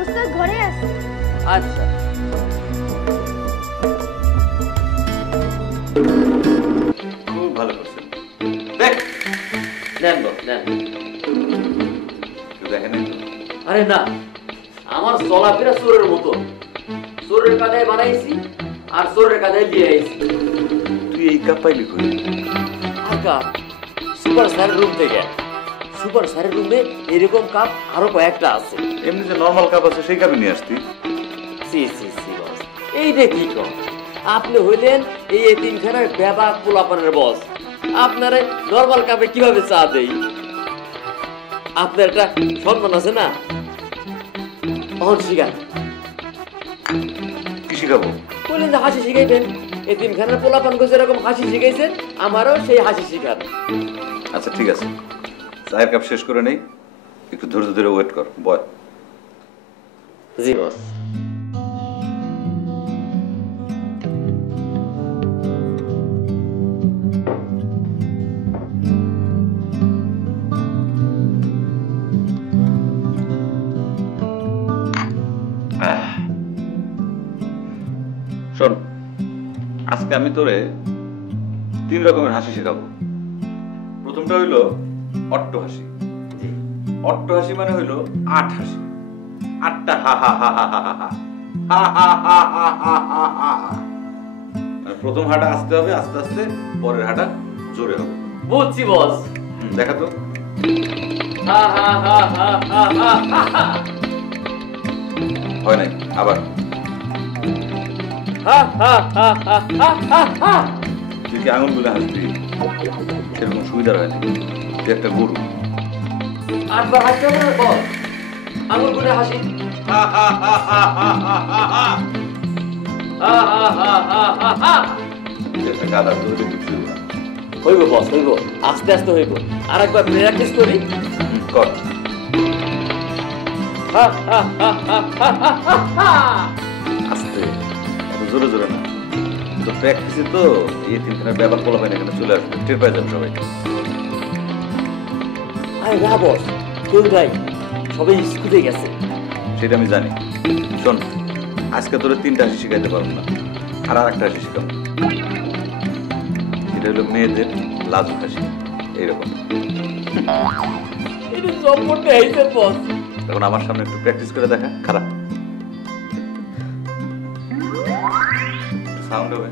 ওস্তাদ ঘরে আছে। আচ্ছা খুব ভালো করছেন। দেখ নেন বস নেন। দেখেন আরে না, আমার চলাফেরা চোরের মতো, চোরের কাদায় বানাইছি আর চোরের কাদায় দিয়ে আইছি। তুই এই কাপ পাইলি কই? আর কাপ সুপার স্যারের রুম থেকে। সুপার স্যারের রুমে এরকম কাপ আরো কয়েকটা আছে। এমনি যে নর্মাল কাপ আছে সেই কাপে নিয়ে আসতি। সি সি সি বস, এইটা কি কম? আপনি হইলেন এই এতিমখানার ব্যাপক পোলাপানের বস, আপনার নর্মাল কাপে কিভাবে চা দেই? আপনার একটা সম্মান আছে না? অহন শিখান। কি শিখাবো? বললেন যে হাসি শিখাইবেন, এতিমখানার পোলাপানকে যেরকম হাসি শিখাইছেন আমারও সেই হাসি শিখান। আচ্ছা ঠিক আছে, চায়ের কাপ শেষ করে নেই, একটু ধৈর্য ধরে ওয়েট কর। বয়। জি বস। শোন, আজকে আমি তোরে 3 রকমের হাসি শেখাবো। প্রথমটা হইলো অট্ট হাসি। অট্ট হাসি মানে হইলো 8 হাসি। 8টা হা হা হা হা হা হা হা হা হা হা হা হা হা হা। প্রথম হাঁটা আস্তে হবে, আস্তে আস্তে পরের হাঁটা জোরে হবে। বুঝছি বস। দেখা তো। হা হা হা হা হা হা হা। হয় নাই, আবার। হা হা হা হা হা হা হা। তুই কি আঙুলগুলো হাসবি? সেরকম সুবিধার হয় না, তুই একটা গরু। 8 বার হাসতে হবে না বস? আঙুল গুনে হাসি। হা হা হা হা হা হা হা হা। হা হা হা হা হা হা। একটা গাদা ধরে কিছু না। হইব বস, হইব, আস্তে আস্তে হইব। আরেকবার প্র্যাকটিস করি। কর। হা হা হা হা হা হা হা। আস্তে, এত জোরে জোরে না। তো প্র্যাকটিসে তো এই 3 ব্যাপার বলা হয় না, এখানে চলে আসবে, টের পাই যাবে সবাই। আরে না বস, কেউ নাই, সবাই স্কুলে গেছে। সেটা আমি জানি। শোন, আজকে তোরে 3টা হাসি শিখাইতে পারবো না, আর একটা হাসি শিখাবো। এটা হলো মেয়েদের লাজুক হাসি, এইরকম। এটা সব করতে আইছে বস। এখন আমার সামনে একটু প্র্যাকটিস করে দেখা। খারাপ সাউন্ড হবে।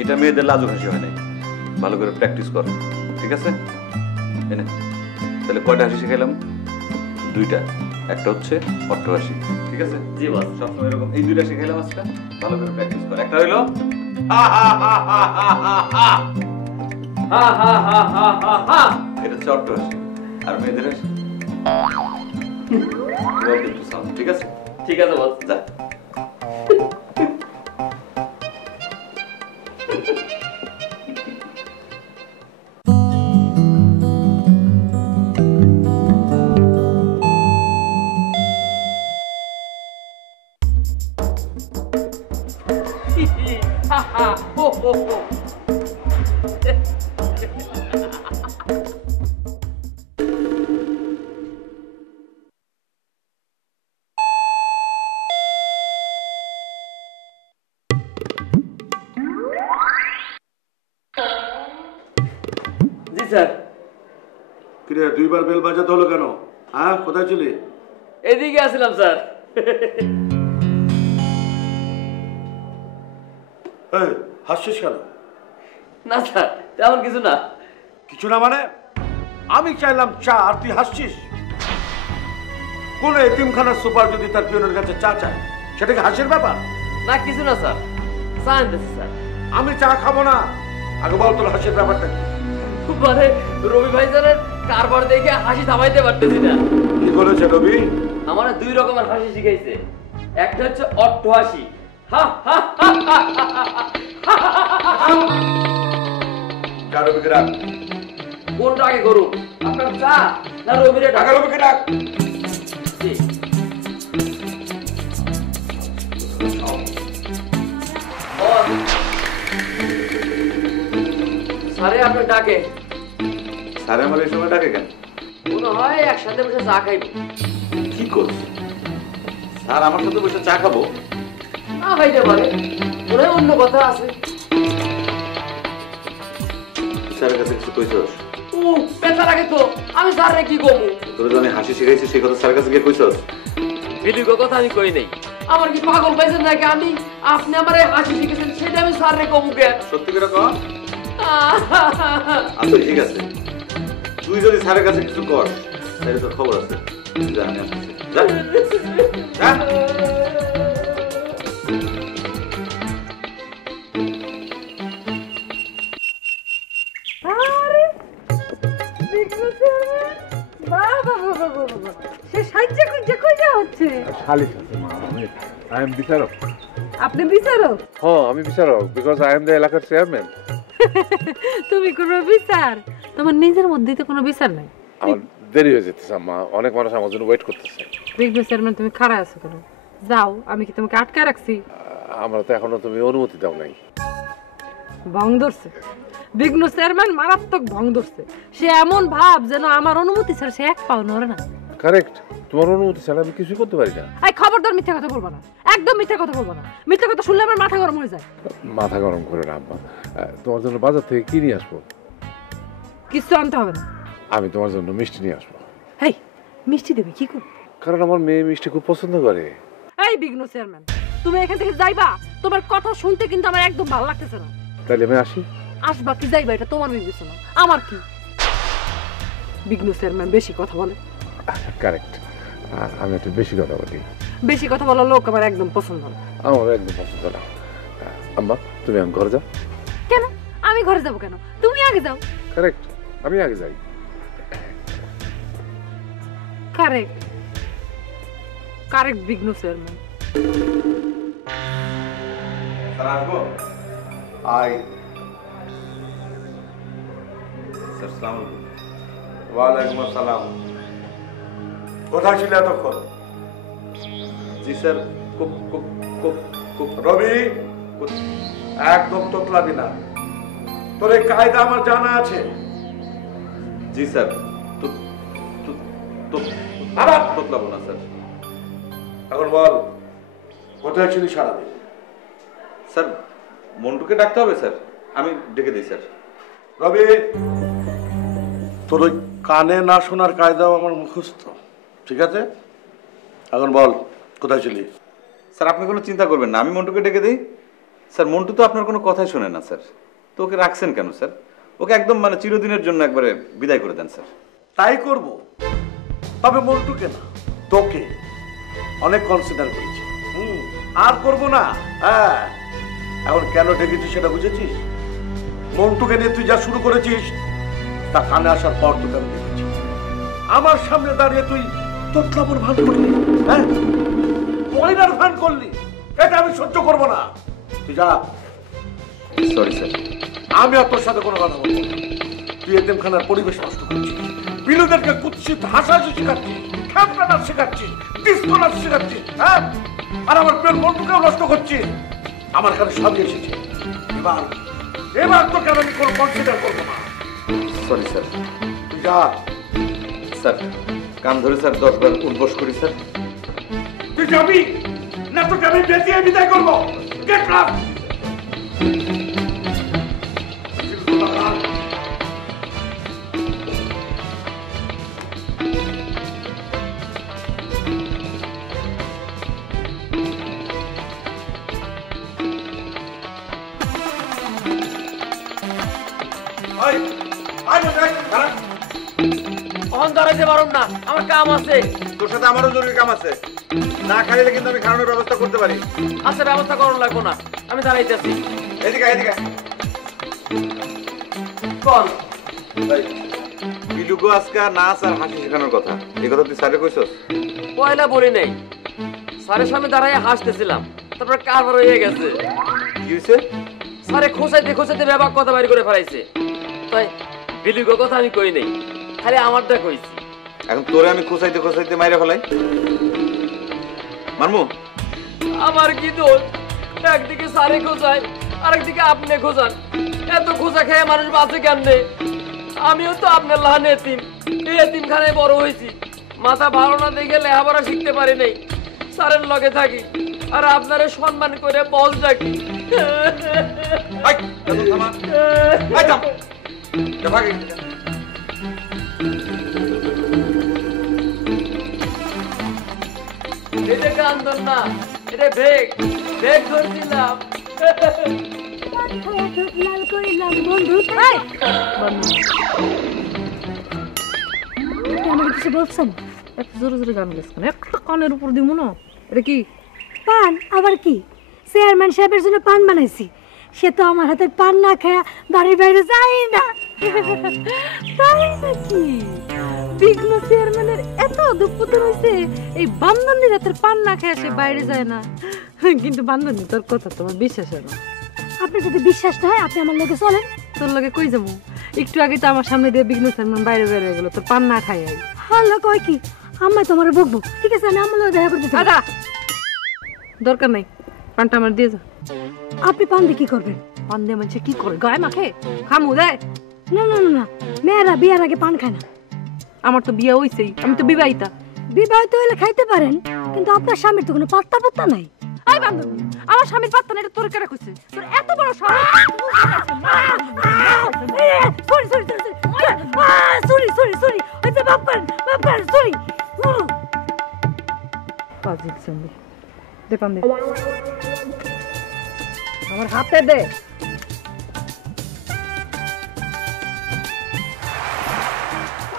এটা মেয়েদের লাজুক হাসি হয় নাই, ভালো করে প্র্যাকটিস কর, ঠিক আছে? এনে তাহলে কয়টা হাসি শিখাইলাম? 2টা। একটা হচ্ছে অট্ট হাসি, ঠিক আছে? জি বস। সবসময় এরকম এই 2টা শিখাইলাম আজকে, ভালো করে প্র্যাকটিস কর। একটা হইলো হা হা হা হা হা হা হা। হা হা হা হা হা হা। এটা হচ্ছে অট্ট হাসি। আর মেয়েদের হাসি ঠিক আছে? ঠিক আছে বস। যা। হা হা হো হো হো। জি স্যার। কিরে 2 বার বেল বাজাতে হলো কেন? হ্যাঁ, কোথায় ছিলি? এদিকে আসলাম স্যার। এই হাসছিস কেন? না স্যার, তেমন কিছু না। কিছু না মানে? আমি চাইলাম চা আর তুই হাসছিস? কোন এতিমখানার সুপার যদি তার পিয়নের কাছে চা চায়, সেটা কি হাসির ব্যাপার? না কিছু না স্যার, চা আনতেছি স্যার। আমি চা খাবো না। আগে বল তোর হাসির ব্যাপারটা কি? মানে রবি ভাই স্যারের কারবার দেখে হাসি থামাইতে পারতেছি না। কি বলেছে রবি? আমার 2 রকমের হাসি শিখাইছে। একটা হচ্ছে অট্ট হাসি, হা হা হা হা হা। চা রবিকে ডাক। কোনটা আগে করুন? আপনার চা না রবিরে টাকা ডাকা? রবিকে ডাক। জি। স্যারে আপনার ডাকে। স্যার আমার এই সময় ডাকে কেন? মনে হয় একসাথে বসে চা খাইবো। কি করছ স্যার? আমার সাথে বসে চা খাবো? না ভাইটা পারে, মনে হয় অন্য কথা আছে। স্যারের কাছে কিছু কইছস? পেশা লাগে তো, আমি স্যারে কি কমু? তোর যে আমি হাসি শিখাইছি সেই কথা স্যারের কাছে গিয়ে কইছস? ভিডিও কথা আমি কই নাই। আমার কি পাগল পাইছেন নাকি? আমি আপনি আমার হাসি শিখেছেন সেটা আমি স্যারে কমু কে? সত্যি করে কর। আচ্ছা ঠিক আছে, তুই যদি স্যারের কাছে কিছু কর তাহলে তোর খবর আছে। যা, আমি আসতেছি। যা, যা। সে সাহায্য করছে কই যাওয়া হচ্ছে? শালিশ আছে মা, আই এম বিচারক। আপনি বিচারক? হ্যাঁ আমি বিচারক, বিকজ আই এম দ্য এলাকার চেয়ারম্যান। তুমি কোনো বিচার? তোমার নিজের মধ্যেই তো কোনো বিচার নাই। আমার দেরি হয়ে যেতেছে আম্মা, অনেক মানুষ আমার জন্য ওয়েট করতেছে। বিগ চেয়ারম্যান তুমি খাড়া আছো কেন? যাও, আমি কি তোমাকে আটকায় রাখছি? আমরা তো এখনো তুমি অনুমতি দাও নাই। ভং ধরছে বিঘ্ন চেয়ারম্যান, মারাত্মক ভং ধরছে। সে এমন ভাব যেন আমার অনুমতি ছাড়া সে এক পাও নড়ে না। কারেক্ট, তোমার অনুমতি ছাড়া আমি কিছুই করতে পারি না। এই খবরদার মিথ্যা কথা বলবো না, একদম মিথ্যা কথা বলবো না। মিথ্যা কথা শুনলে আমার মাথা গরম হয়ে যায়। মাথা গরম করে না আম্মা, তোমার জন্য বাজার থেকে কি নিয়ে আসবো? কিছু আনতে হবে না। আমি তোমার জন্য মিষ্টি নিয়ে আসবো। হেই, মিষ্টি দেবে কি করবো? কারণ আমার মেয়ে মিষ্টি খুব পছন্দ করে। এই বিঘ্ন চেয়ারম্যান, তুমি এখান থেকে যাইবা? তোমার কথা শুনতে কিন্তু আমার একদম ভালো লাগতেছে না। তাইলে আমি আসি? আসবা কি যাইবা এটা তোমার বিবেচনা, আমার কি? বিঘ্ন চেয়ারম্যান বেশি কথা বলে। কারেক্ট, আমি একটু বেশি কথা বলি। বেশি কথা বলা লোক আমার একদম পছন্দ না। আমার একদম পছন্দ না। আম্মা তুমি আমি ঘরে যাও। কেন? আমি ঘরে যাবো কেন? তুমি আগে যাও। কারেক্ট, আমি আগে যাই। কারেক্ট, কারেক্ট বিঘ্ন চেয়ারম্যান। স্যার আসবো? আই স্যার আসসালামু আলাইকুম। ওয়ালাইকুম আসসালাম। কোথায় ছিল এতক্ষণ? জি স্যার, খুব খুব খুব খুব রবি, একদম তোতলাবি না। তোর এই কায়দা আমার জানা আছে। জি স্যার, তো তো তো আবার বদলাবো না স্যার। এখন বল, কোথায় ছিলি সারাদিন? স্যার মন্টুকে ডাকতে হবে স্যার, আমি ডেকে দিই স্যার। রবি, তোর ওই কানে না শোনার কায়দাও আমার মুখস্থ, ঠিক আছে? এখন বল, কোথায় ছিলি? স্যার আপনি কোনো চিন্তা করবেন না, আমি মন্টুকে ডেকে দিই। স্যার মন্টু তো আপনার কোনো কথাই শোনে না স্যার, তো ওকে রাখছেন কেন স্যার? ওকে একদম মানে চিরদিনের জন্য একবারে বিদায় করে দেন স্যার। তাই করব, তবে মন্টুকে না, তোকে অনেক কনসিডার করেছি। আর করব না। হ্যাঁ, এখন কেন ডেকেছিস সেটা বুঝেছিস? মন্টুকে নিয়ে তুই যা শুরু করেছিস তা কানে আসার পর তোকে আমি দেখেছি। আমার সামনে দাঁড়িয়ে তুই তোতলামোর ভান করলি, হ্যাঁ, মহিলার ভান করলি। এটা আমি সহ্য করব না। তুই যা। Sorry sir. আমি আর তোর সাথে কোনো কথা বলবো না। তুই এতিমখানার পরিবেশ নষ্ট করছিস, বিলুদেরকে কুৎসিত হাসাহাসি শেখাচ্ছিস, খ্যাপটা নাচ শেখাচ্ছিস, ডিস্কো নাচ শেখাচ্ছিস, হ্যাঁ, আর আমার প্রিয় মন্টুকেও নষ্ট করছিস। আমার কাছে সবই এসেছে। এবার এবার তোকে আমি কোনো কনসিডার করবো না। Sorry sir. তুই যা। স্যার কান ধরে স্যার 10 বার উদ্বোস করি স্যার। তুই যাবি না? তোকে আমি বেঁচিয়ে বিদায় করবো। Gate lock. অহন দাঁড়াইতে পারুম না, আমার কাম আছে। তোর সাথে আমারও জরুরি কাম আছে, না খাইলে কিন্তু আমি খাওয়ানোর ব্যবস্থা করতে পারি। আচ্ছা, ব্যবস্থা করার লাগবো না, আমি দাঁড়াইতেছি। এদিকে এদিকে। বল। বিলুকো আজকে নাচ আর হাসি শেখানোর কথা, এই কথা তুই স্যারে কইছস? পয়লা বলি নাই, স্যারের সামনে দাঁড়াইয়া হাসতেছিলাম, তারপরে কারবার হয়ে গেছে। কি হয়েছে? স্যারে খোঁচাইতে খোঁচাইতে ব্যাপার কথা বাইর করে ফেলাইছে। তাই বিলুগো কথা আমি কই নাই, খালি আমারটা কইছি। এখন তোরে আমি খোঁচাইতে খোঁচাইতে মাইরে ফেলাই? মারমু? আমার কি দোষ? একদিকে স্যারে খোঁচায়, আরেকদিকে আপনি খোঁচান। এত খোঁচা খেয়ে মানুষ বাঁচে কেমনে? আমিও তো আপনার লাহানে এতিম। এই এতিমখানায় বড় হয়েছি, মাথা ভালো না দেখে লেখাপড়া শিখতে পারি নাই, স্যারের লগে থাকি আর আপনারে সম্মান করে বল থাকি। এটা কান্দন না, এটা ভেগ ভেগ ধরছিলাম। আমার কিছু বলছেন? এত জোরে জোরে গান গেছেন, একটা কানের উপর দিব না। এটা কি পান? আবার কি? চেয়ারম্যান সাহেবের জন্য পান বানাইছি, সে তো আমার হাতের পান না খায়া বাড়ির বাইরে যায় না। তাই নাকি? বিঘ্ন চেয়ারম্যানের এত দুঃপতন হয়েছে এই বান্ধবীর হাতের পান না খেয়ে সে বাইরে যায় না। কিন্তু বান্ধবী তোর কথা তোমার বিশ্বাস হয় না। আপনি যদি বিশ্বাস না হয় আপনি আমার লোকে চলেন। তোর লগে কই যাবো? একটু আগে তো আমার সামনে দিয়ে বিঘ্ন চেয়ারম্যান বাইরে বেরিয়ে গেল, তোর পান না খাই। হ্যালো কয় কি আম্মা তোমার বকবো? ঠিক আছে আমি আমার লোক দেখা করতে চাই। দাদা দরকার নাই, পানটা আমার দিয়ে যা। আপনি পান দিয়ে কি করবেন? পান দিয়ে মানুষ কি করে? গায়ে মাখে, খামু দেয়? না না না না, মেয়েরা বিয়ার আগে পান খায় না। আমার তো বিয়ে হইছেই, আমি তো বিবাহিতা। বিবাহিত হইলে খাইতে পারেন, কিন্তু আপনার স্বামীর তো কোনো পাত্তা পাত্তা নাই। আই বান্ধবী, আমার স্বামীর পাত্তা না, এটা তোর কেন কইছে? তোর এত বড় সাহস! Sorry sorry sorry sorry sorry sorry, ওই যে বাপ্পার বাপ্পার সরি। পাজি চন্দি দে পান দে, আমার হাতে দে।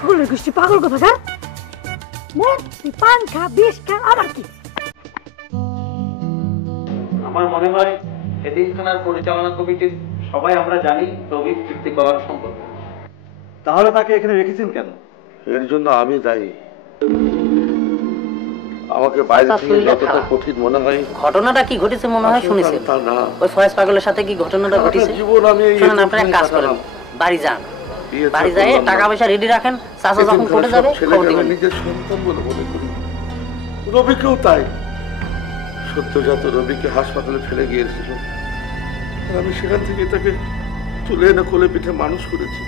পাগল গোষ্ঠী, পাগল কথা কার? মোট তুই পান খা, বিষ খা, আবার কি? আমার মনে হয় এতিমখানার পরিচালনা কমিটির সবাই আমরা জানি রবির তৃপ্তি করার সম্পর্কে। তাহলে তাকে এখানে রেখেছেন কেন? এর জন্য আমি দায়ী। আমাকে বাইরে থেকে যতটা কঠিন মনে হয়, ঘটনাটা কি ঘটেছে মনে হয় শুনেছেন? তা না। ওই ফয়েজ পাগলের সাথে কি ঘটনাটা ঘটেছে? জীবন আমি এই শুনুন, আপনারা এক কাজ করেন, বাড়ি যান, বাড়ি যায় টাকা পয়সা রেডি রাখেন, চাচা যখন কোর্টে যাবে খবর দিবেন। নিজের সন্তান বলে মনে করি। রবিকেও তাই। সদ্যজাত রবিকে হাসপাতালে ফেলে গিয়েছিল, আমি সেখান থেকে তাকে তুলে এনে কোলে পিঠে মানুষ করেছি।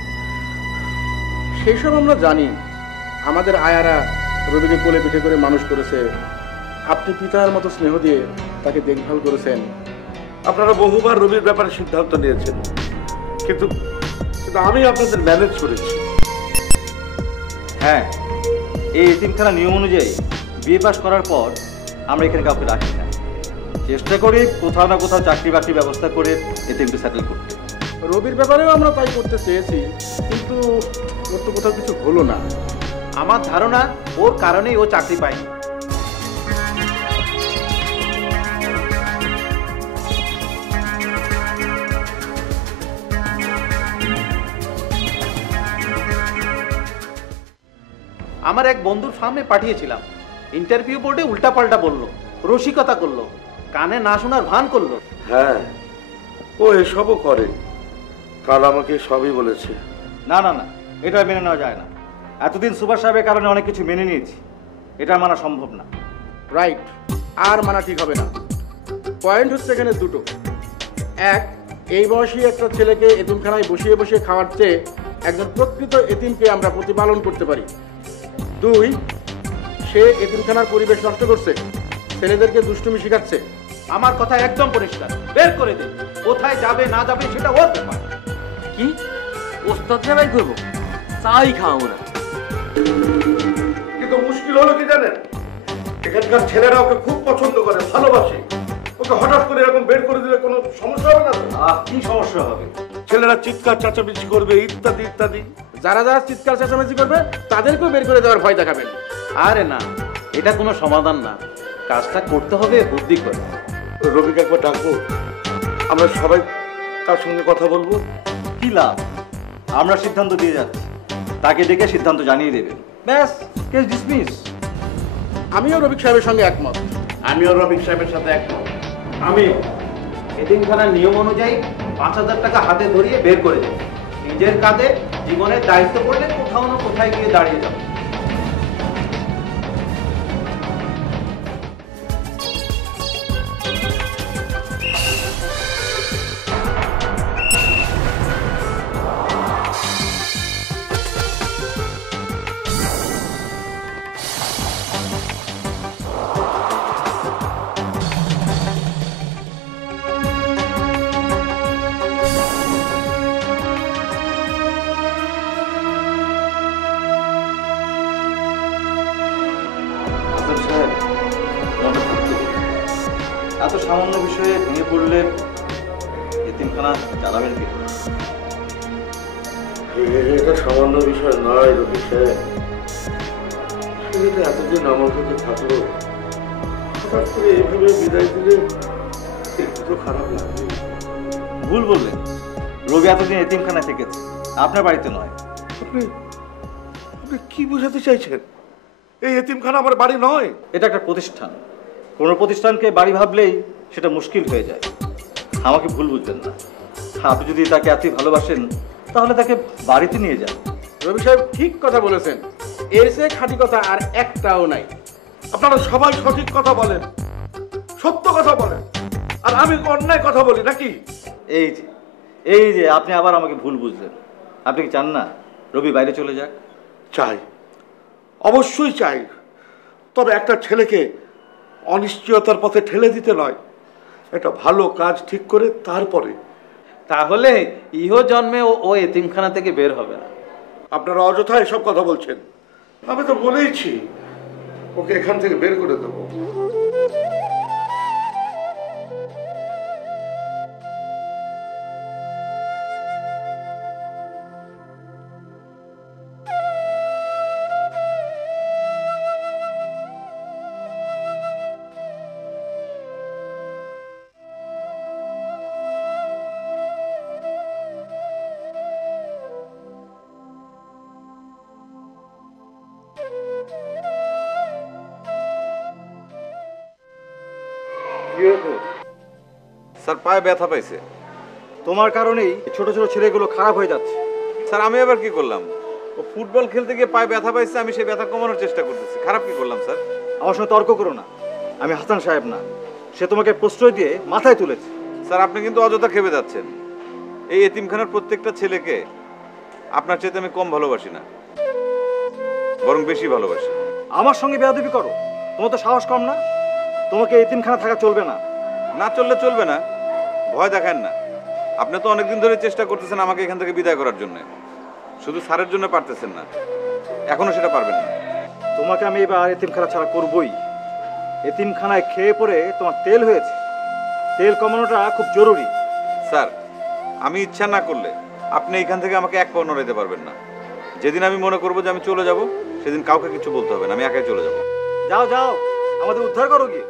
সেই সব আমরা জানি। আমাদের আয়ারা রবিকে কোলে পিঠে করে মানুষ করেছে, আপনি পিতার মতো স্নেহ দিয়ে তাকে দেখভাল করেছেন। আপনারা বহুবার রবির ব্যাপারে সিদ্ধান্ত নিয়েছেন, কিন্তু আমি আপনাদের ম্যানেজ করেছি। হ্যাঁ, এই এতিমখানা নিয়ম অনুযায়ী বিয়ে পাস করার পর আমরা এখানে কাউকে রাখি না, চেষ্টা করি কোথাও না কোথাও চাকরি বাকরি ব্যবস্থা করে এতিমকে সেটেল করতে। রবির ব্যাপারেও আমরা তাই করতে চেয়েছি, কিন্তু ওর তো কোথাও কিছু হলো না। আমার ধারণা ওর কারণেই ও চাকরি পায়নি। আমার এক বন্ধুর ফার্মে পাঠিয়েছিলাম, ইন্টারভিউ বোর্ডে উল্টাপাল্টা বললো, রসিকতা করলো, কানে না শোনার ভান করলো। হ্যাঁ, ও এসবও করে। কাল আমাকে সবই বলেছে। না না না, এটা মেনে নেওয়া যায় না। এতদিন সুভাষ সাহেবের কারণে অনেক কিছু মেনে নিয়েছি, এটা মানা সম্ভব না। রাইট, আর মানা ঠিক হবে না। পয়েন্ট হচ্ছে এখানে দুটো। এক, এই বয়সী একটা ছেলেকে এতিমখানায় বসিয়ে বসিয়ে খাওয়ার চেয়ে একজন প্রকৃত এতিমকে আমরা প্রতিপালন করতে পারি। দুই, সে এতিমখানার পরিবেশ নষ্ট করছে, ছেলেদেরকে দুষ্টুমি শেখাচ্ছে। আমার কথা একদম পরিষ্কার, বের করে দে। কোথায় যাবে না যাবে সেটা ওর ব্যাপার। কি ওস্তাদ সেবাই করবো? চাই খাওয়াবো না। কিন্তু মুশকিল হলো কি জানেন, এখানকার ছেলেরা ওকে খুব পছন্দ করে, ভালোবাসে। ওকে হঠাৎ করে এরকম বের করে দিলে কোনো সমস্যা হবে না তো? কি সমস্যা হবে? ছেলেরা চিৎকার চেঁচামেচি করবে, ইত্যাদি ইত্যাদি। যারা যারা চিৎকার চেঁচামেচি করবে তাদেরকেও বের করে দেওয়ার ভয় দেখাবেন। আরে না, এটা কোনো সমাধান না, কাজটা করতে হবে বুদ্ধি করে। রবিকে একবার ডাকবো, আমরা সবাই তার সঙ্গে কথা বলবো। কি লাভ? আমরা সিদ্ধান্ত দিয়ে যাচ্ছি, তাকে ডেকে সিদ্ধান্ত জানিয়ে দেবেন, ব্যাস, কেস ডিসমিস। আমিও রবিক সাহেবের সঙ্গে একমত। আমিও রবিক সাহেবের সাথে একমত। আমিও। এতিমখানার নিয়ম অনুযায়ী 5,000 টাকা হাতে ধরিয়ে বের করে দেবে। নিজের কাঁধে জীবনের দায়িত্ব পড়লে কোথাও না কোথায় গিয়ে দাঁড়িয়ে যাবে। এত সামান্য বিষয়ে ভেঙে পড়লে এতিমখানা চালাবেন কি? এটা সামান্য বিষয় নয় রবি সাহেব। ছেলেটা এতদিন আমার কাছে থাকলো, হঠাৎ করে এইভাবে বিদায় দিলে একটু তো খারাপ লাগবে। ভুল বললেন, রবি এতদিন এতিমখানায় থেকেছে, আপনার বাড়িতে নয়। আপনি আপনি কি বোঝাতে চাইছেন? এই এতিমখানা আমার বাড়ি নয়। এটা একটা প্রতিষ্ঠান, কোনো প্রতিষ্ঠানকে বাড়ি ভাবলেই সেটা মুশকিল হয়ে যায়। আমাকে ভুল বুঝবেন না, আপনি যদি তাকে এতই ভালোবাসেন তাহলে তাকে বাড়িতে নিয়ে যান। রবি সাহেব ঠিক কথা বলেছেন, এর সে খাঁটি কথা আর একটাও নাই। আপনারা সবাই সঠিক কথা বলেন, সত্য কথা বলেন, আর আমি অন্যায় কথা বলি নাকি? এই যে আপনি আবার আমাকে ভুল বুঝলেন। আপনি কি চান না রবি বাইরে চলে যাক? চাই, অবশ্যই চাই, তবে একটা ছেলেকে অনিশ্চয়তার পথে ঠেলে দিতে নয়, একটা ভালো কাজ ঠিক করে তারপরে। তাহলে ইহো জন্মে ও এতিমখানা থেকে বের হবে না। আপনারা অযথা এসব কথা বলছেন। আমি তো বলেইছি ওকে এখান থেকে বের করে দেবো। স্যার পায়ে ব্যথা পাইছে। তোমার কারণেই ছোট ছোট ছেলেগুলো খারাপ হয়ে যাচ্ছে। স্যার আমি আবার কি করলাম? ও ফুটবল খেলতে গিয়ে পায়ে ব্যথা পাইছে, আমি সেই ব্যথা কমানোর চেষ্টা করতেছি। খারাপ কি করলাম স্যার? আমার সঙ্গে তর্ক করো না, আমি হাসান সাহেব না, সে তোমাকে প্রশ্রয় দিয়ে মাথায় তুলেছে। স্যার আপনি কিন্তু অযথা খেপে যাচ্ছেন। এই এতিমখানার প্রত্যেকটা ছেলেকে আপনার চাইতে আমি কম ভালোবাসি না, বরং বেশি ভালোবাসি। আমার সঙ্গে বেয়াদবি করো? তোমার তো সাহস কম না? তোমাকে এতিমখানা থাকা চলবে না। না চললে চলবে না, ভয় দেখান না। আপনি তো অনেকদিন ধরে চেষ্টা করতেছেন আমাকে এখান থেকে বিদায় করার জন্য, শুধু স্যারের জন্য পারতেছেন না, এখনো সেটা পারবেন না। তোমাকে আমি এবার এতিমখানা ছাড়া করবই। এতিমখানায় খেয়ে পরে তোমার তেল হয়েছে, তেল কমানোটা খুব জরুরি। স্যার আমি ইচ্ছা না করলে আপনি এখান থেকে আমাকে এক পাও নড়াইতে পারবেন না। যেদিন আমি মনে করবো যে আমি চলে যাব, সেদিন কাউকে কিছু বলতে হবে না, আমি একাই চলে যাব। যাও যাও, আমাদের উদ্ধার করো গিয়ে।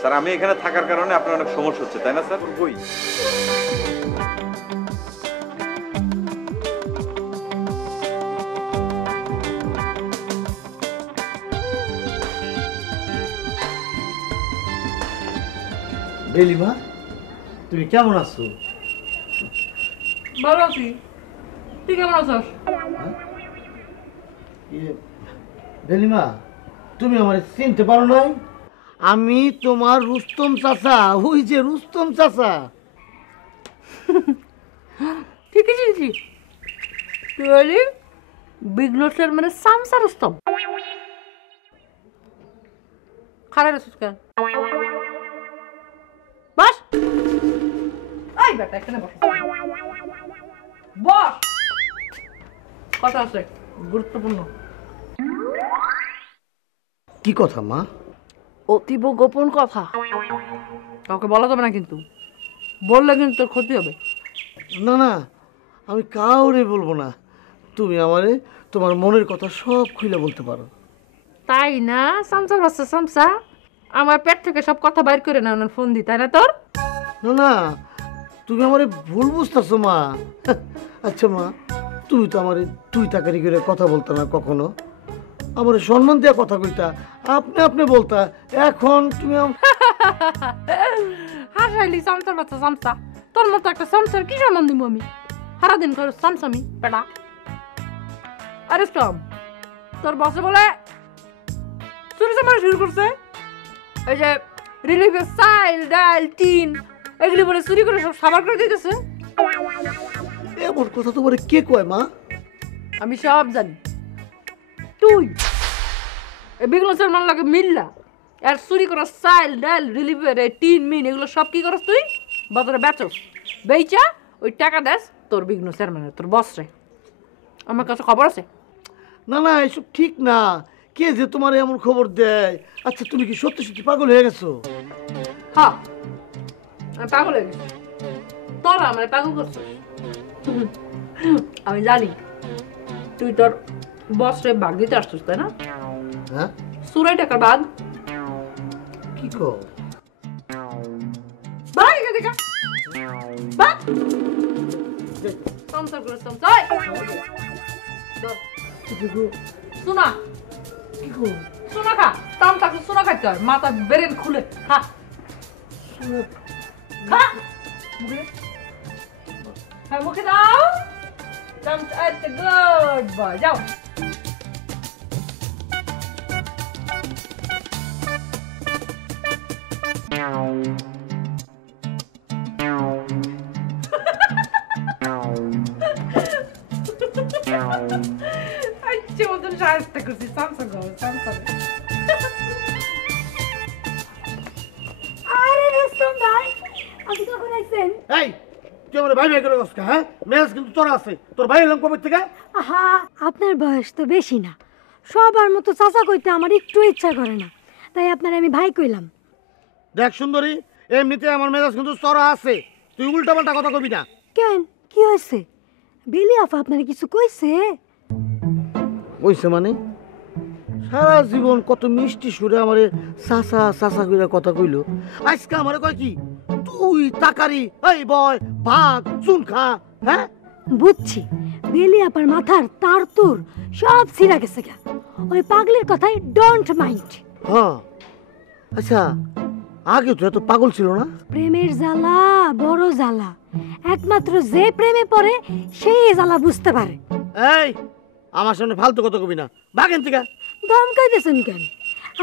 স্যার আমি এখানে থাকার কারণে আপনার অনেক সমস্যা হচ্ছে, তাই না স্যার? বই বেলিমা, তুমি কেমন আছো? ভালো আছি, তুই কেমন আছিস? বেলিমা, তুমি আমার চিনতে পারো নাই? আমি তোমার রুস্তম চাচা, ওই যে রুস্তম চাচা। ঠিকই চিনছি, তুই হলি বিঘ্ন মানে সামসা রুস্তম। খারাপ আছিস কেন? বস, এই বেটা এখানে বস, বস, কথা আছে গুরুত্বপূর্ণ। কি কথা মা? অতীব গোপন কথা, কাউকে বলা যাবে না, কিন্তু বললে কিন্তু তোর ক্ষতি হবে। না না, আমি কাউরে বলবো না। তুমি আমারে তোমার মনের কথা সব খুলে বলতে পারো। তাই না সামসার বাচ্চা সামসা? আমার পেট থেকে সব কথা বাইর করে না ওনার ফোন দি, তাই না তোর? না না, তুমি আমারে ভুল বুঝতেছো মা। আচ্ছা মা, তুমি তো আমারে তুই তাকারি করে কথা বলতো না কখনো, আমার সম্মান দিয়ে কথা কইতা, আপনি আপনি বলতা। এখন তুমি হাসাইলি সামসার বাচ্চা সামসা। তোর মতো একটা সামসার কি সম্মান দিব আমি? সারাদিন করে সামসামি পেটা। আরে স্টপ, তোর বসে বলে চুরি চামারি শুরু করছে। এই যে রিলিফের চাল ডাল টিন এগুলি বলে চুরি করে সব সাবার করে দিতেছে। এমন কথা তোমার কে কয় মা? আমি সব জানি। তুই এই বিগলো সালমান লাগে মিল্লা আর চুরি করা চাল ডাল রিলিফের টিন মিন এগুলো সব কি করস তুই? বাজারে বেচস, বেচা ওই টাকা দেস তোর বিঘ্ন চেয়ারম্যানের, তোর বসরে। আমার কাছে খবর আছে। না না, এসব ঠিক না। কে যে তোমার এমন খবর দেয়? আচ্ছা তুমি কি সত্যি সত্যি পাগল হয়ে গেছো? হ্যাঁ আমি পাগল হয়ে গেছি, তোরা আমার পাগল করছিস। আমি জানি তুই তোর বসরে ভাগ দিতে আসছিস, তাই না? হ্যাঁ, সুরাই টাকার ভাগ কি কো? ভাগ এখান থেকে, ভাগ। সংসার করে সংসার। শোনা কি কো? শোনা খা, তাম তাকে শোনা খাইতে হয়, মাথা বেরেন খুলে খা খা মুখে, হ্যাঁ মুখে দাও। গুড বয়, যাও। আচ্ছা মতন সাহায্য করছি, সামসা গো সামসা। আরে রুস্তম ভাই, আপনি কখন আইছেন? এই তুই আমার ভাই ভাই করে বসকা, হ্যাঁ? মেজাজ কিন্তু তোর আছে, তোর ভাই এলাম কবে থেকে? আহা, আপনার বয়স তো বেশি না, সবার মতো চাচা কইতে আমার একটু ইচ্ছা করে না, তাই আপনার আমি ভাই কইলাম। দেখ সুন্দরী, এমনিতে আমার মেজাজ কিন্তু চড়া আছে, তুই উল্টা পাল্টা কথা কবি না। কেন, কি হয়েছে? বেলি আপা আপনার কিছু কইছে? কইছে মানে? সারা জীবন কত মিষ্টি সুরে আমারে চাচা চাচা কইরা কথা কইলো, আজকে আমারে কয় কি তুই তাকারি, এই বয় ভাগ চুন খা। হ্যাঁ বুঝছি, বেলি আপার মাথার তার তুর সব ছিঁড়া গেছে গা, ওই পাগলের কথাই ডোন্ট মাইন্ড। হ্যাঁ, আচ্ছা আগে তো এত পাগল ছিল না। প্রেমের জ্বালা বড় জ্বালা, একমাত্র যে প্রেমে পড়ে সেই জ্বালা বুঝতে পারে। এই আমার সামনে ফালতু কথা কবি না, ভাগেন থেকে। ধমকাইতেছেন কেন?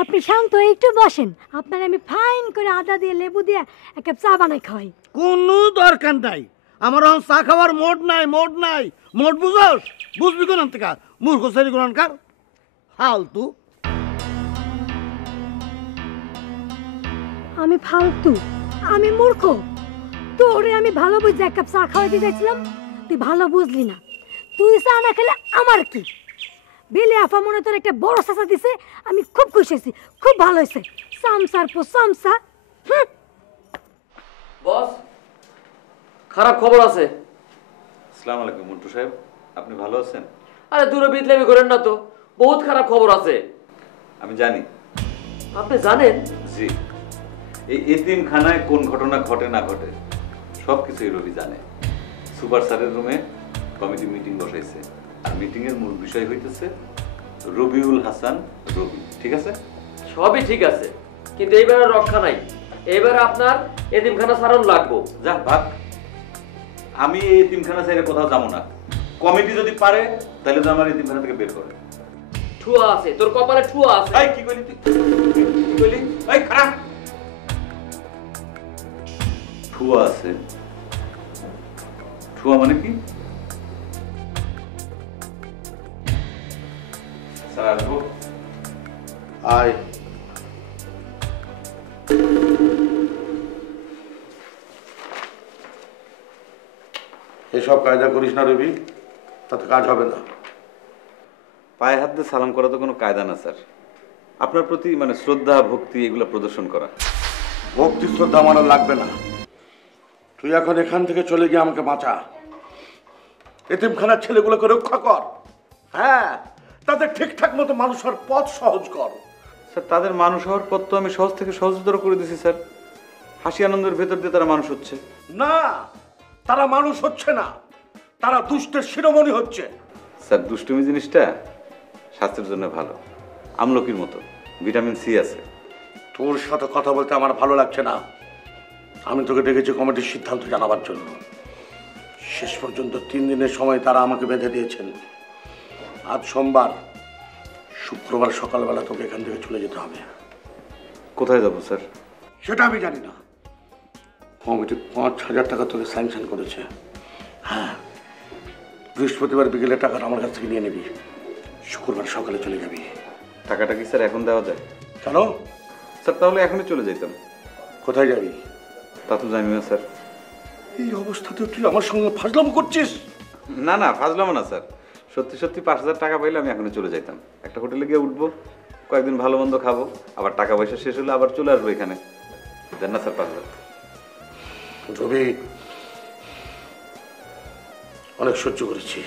আপনি শান্ত হয়ে একটু বসেন, আপনার আমি ফাইন করে আদা দিয়ে লেবু দিয়ে এক কাপ চা বানাই খাওয়াই। কোনো দরকার নাই, আমার এখন চা খাওয়ার মোড নাই, মোড নাই। মোড বুঝোস? বুঝবি কোন থেকে? মূর্খ সারি কোনকার ফালতু। আমি ফালতু? আমি মূর্খ? তোরে আমি ভালো বুঝে এক কাপ চা খাওয়াইতে চাইছিলাম, তুই ভালো বুঝলি না। তুই চা না খেলে আমার কি? বেলে আফা মনে তোর একটা বড় চাচা দিছে, আমি খুব খুশি হয়েছি, খুব ভালো হয়েছে। সামসার পর সামসা। বস, খারাপ খবর আছে। আসসালামু আলাইকুম মন্টু সাহেব, আপনি ভালো আছেন? আরে দূরে বিতলামি করেন না তো, বহুত খারাপ খবর আছে। আমি জানি। আপনি জানেন? জি, এই এতিমখানায় কোন ঘটনা ঘটে না ঘটে সব কিছুই রবি জানে। সুপার স্যারের রুমে কমিটি মিটিং বসাইছে, আর মিটিং এর মূল বিষয় হইতেছে রবিউল হাসান রবি। ঠিক আছে? সবই ঠিক আছে, কিন্তু এইবারে রক্ষা নাই। এইবারে আপনার এতিমখানা সারানো লাগবো। যা ভাগ, আমি এই এতিমখানা ছেড়ে কোথাও যাবো না। কমিটি যদি পারে তাহলে তো আমার এতিমখানা থেকে বের করে। ঠুয়া আছে তোর কপালে, ঠুয়া আছে। এই কি কইলি তুই? কি কইলি? এই খারাপ ঠুয়া আছে। ঠুয়া মানে কি? স্যার আসবো? আয়। এসব কায়দা করিস না রবি, তাতে কাজ হবে না। পায়ে হাত দিয়ে সালাম করা তো কোনো কায়দা না স্যার। আপনার প্রতি মানে শ্রদ্ধা ভক্তি এগুলো প্রদর্শন করা। ভক্তি শ্রদ্ধা আমার আর লাগবে না। তুই এখন এখান থেকে চলে গিয়ে আমাকে বাঁচা, এতিমখানার ছেলেগুলোকে রক্ষা কর। হ্যাঁ, তাদের ঠিকঠাক মতো মানুষ হওয়ার পথ সহজ কর। স্যার তাদের মানুষ হওয়ার পথ তো আমি সহজ থেকে সহজতর করে দিয়েছি স্যার। হাসি আনন্দের ভেতর দিয়ে তারা মানুষ হচ্ছে। না, তারা মানুষ হচ্ছে না, তারা দুষ্টের শিরোমণি হচ্ছে। স্যার দুষ্টুমি জিনিসটা স্বাস্থ্যের জন্য ভালো, আমলকির মতো ভিটামিন সি আছে। তোর সাথে কথা বলতে আমার ভালো লাগছে না। আমি তোকে ডেকেছি কমিটির সিদ্ধান্ত জানাবার জন্য। শেষ পর্যন্ত 3 দিনের সময় তারা আমাকে বেঁধে দিয়েছেন। আজ সোমবার, শুক্রবার সকালবেলা তোকে এখান থেকে চলে যেতে হবে। কোথায় যাব স্যার? সেটা আমি জানি না। কমিটি 5,000 টাকা তোকে স্যাংশন করেছে। হ্যাঁ, বৃহস্পতিবার বিকেলে টাকাটা আমার কাছ থেকে নিয়ে নিবি, শুক্রবার সকালে চলে যাবি। টাকাটা কি স্যার এখন দেওয়া যায়? কেন? স্যার তাহলে এখনই চলে যেতাম। কোথায় যাবি? তা তো জানি না স্যার। এই অবস্থাতে তুই আমার সঙ্গে ফাজলামো করছিস? না না, ফাজলামো না স্যার, সত্যি সত্যি 5,000 টাকা পাইলে আমি এখনই চলে যেতাম। একটা হোটেলে গিয়ে উঠবো, কয়েকদিন ভালো মন্দ খাবো, আবার টাকা পয়সা শেষ হলে আবার চলে আসবো এখানে। দেন না স্যার 5,000। রবি, অনেক সহ্য করেছি।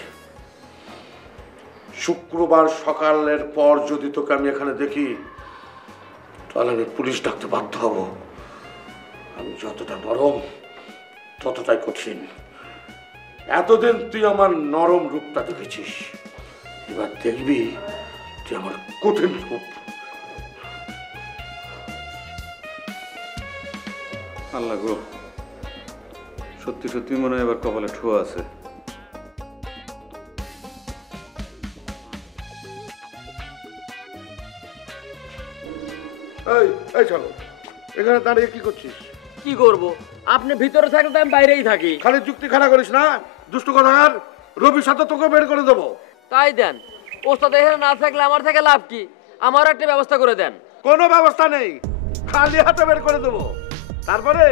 শুক্রবার সকালের পর যদি তোকে আমি এখানে দেখি তাহলে আমি পুলিশ ডাকতে বাধ্য হব। আমি যতটা নরম ততটাই কঠিন। এতদিন তুই আমার নরম রূপটা দেখেছিস, এবার দেখবি তুই আমার কঠিন রূপ। আল্লাহ গো, সত্যি সত্যি মনে হয় এবার কপালে ঠোয়া আছে। এই চলো, এখানে দাঁড়িয়ে কি করছিস? কি করব? আপনি ভিতরে থাকলে তো আমি বাইরেই থাকি। খালি যুক্তি খাড়া করিস না, দুষ্টু কথাকার। রবির সাথে তোকে বের করে দেবো। তাই দেন, ওস্তাদ এখানে না থাকলে আমার থেকে লাভ কি? আমার একটা ব্যবস্থা করে দেন। কোনো ব্যবস্থা নেই, খালি হাতে বের করে দেবো। তারপরে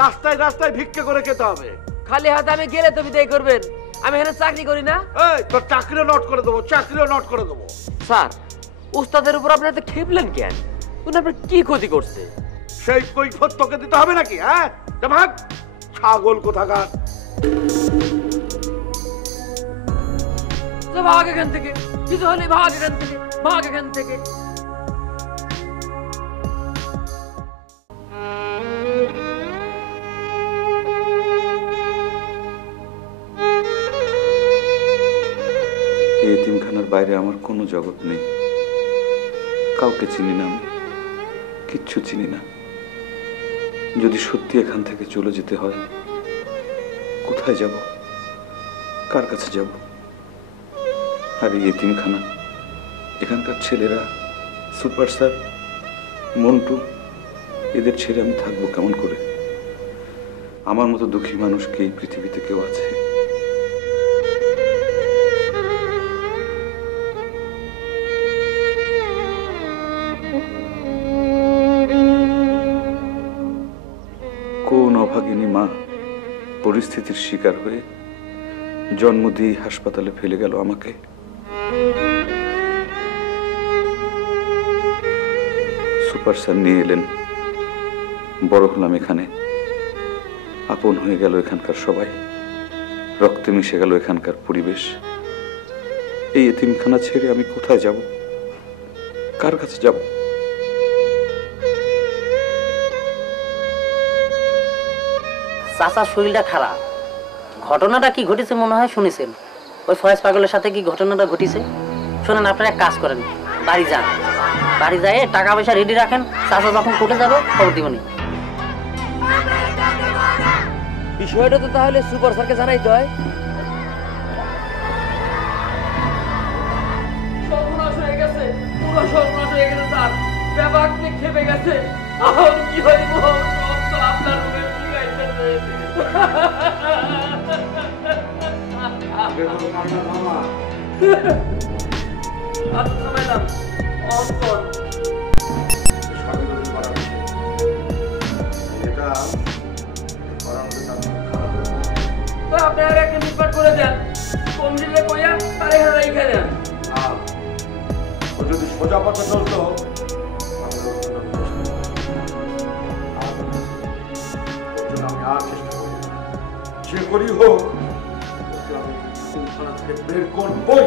রাস্তায় রাস্তায় ভিক্ষে করে খেতে হবে। খালি হাতে আমি গেলে তো বিদায় করবেন? আমি এখানে চাকরি করি না। এই তোর চাকরিও নোট করে দেবো, চাকরিও নোট করে দেবো। স্যার, ওস্তাদের উপর আপনি এত খেপলেন কেন? উনি আপনার কি ক্ষতি করছে? সেই কৈফিয়ত তোকে দিতে হবে নাকি? হ্যাঁ, ভাগ ছাগল কোথাকার। ভাগ এখান থেকে, কিছু হলে ভাগ এখান থেকে, ভাগ এখান থেকে। এই এতিমখানার বাইরে আমার কোনো জগৎ নেই। কাউকে চিনি না, আমি কিচ্ছু চিনি না। যদি সত্যি এখান থেকে চলে যেতে হয়, কোথায় যাব, কার কাছে যাব? আর এই এতিমখানা, এখানকার ছেলেরা, সুপার স্যার, মন্টু, এদের ছেড়ে আমি থাকবো কেমন করে? আমার মতো দুঃখী মানুষ কি এই পৃথিবীতে কেউ আছে? কোন অভাগিনী মা পরিস্থিতির শিকার হয়ে জন্ম দিয়ে হাসপাতালে ফেলে গেল আমাকে? সুপার স্যার নিয়ে এলেন, বড় হলাম এখানে, আপন হয়ে গেল এখানকার সবাই, রক্তে মিশে গেল এখানকার পরিবেশ। এই এতিমখানা ছেড়ে আমি কোথায় যাব, কার কাছে যাব? চাচার শরীরটা খারাপ। ঘটনাটা কি ঘটেছে মনে হয় শুনেছেন? ওই ফয়েজ পাগলের সাথে কি ঘটনাটা ঘটেছে শোনেন। আপনারা এক কাজ করেন, বাড়ি যান, বাড়ি যায় টাকা পয়সা রেডি রাখেন। চাচা যখন কোর্টে যাবে খবর দিবনি। বিষয়টা তো তাহলে সুপার স্যারকে জানাইতে হয়। সর্বনাশ হয়ে গেছে, পুরো সর্বনাশ হয়ে গেছে স্যার। ব্যাপারটা খেপে গেছে। আমি কি হইব? সব তো আপনার রুমের শিখাইতেছে। আচ্ছা থামাইলাম, অন্তর আপনারা একটা মিটমাট করে দেন, কমজিলে কইয়া তার এখানে রেখে দেন। ও যদি সোজা পথে চলতো আমি আর চেষ্টা করি, যে করি হোক বের করবই।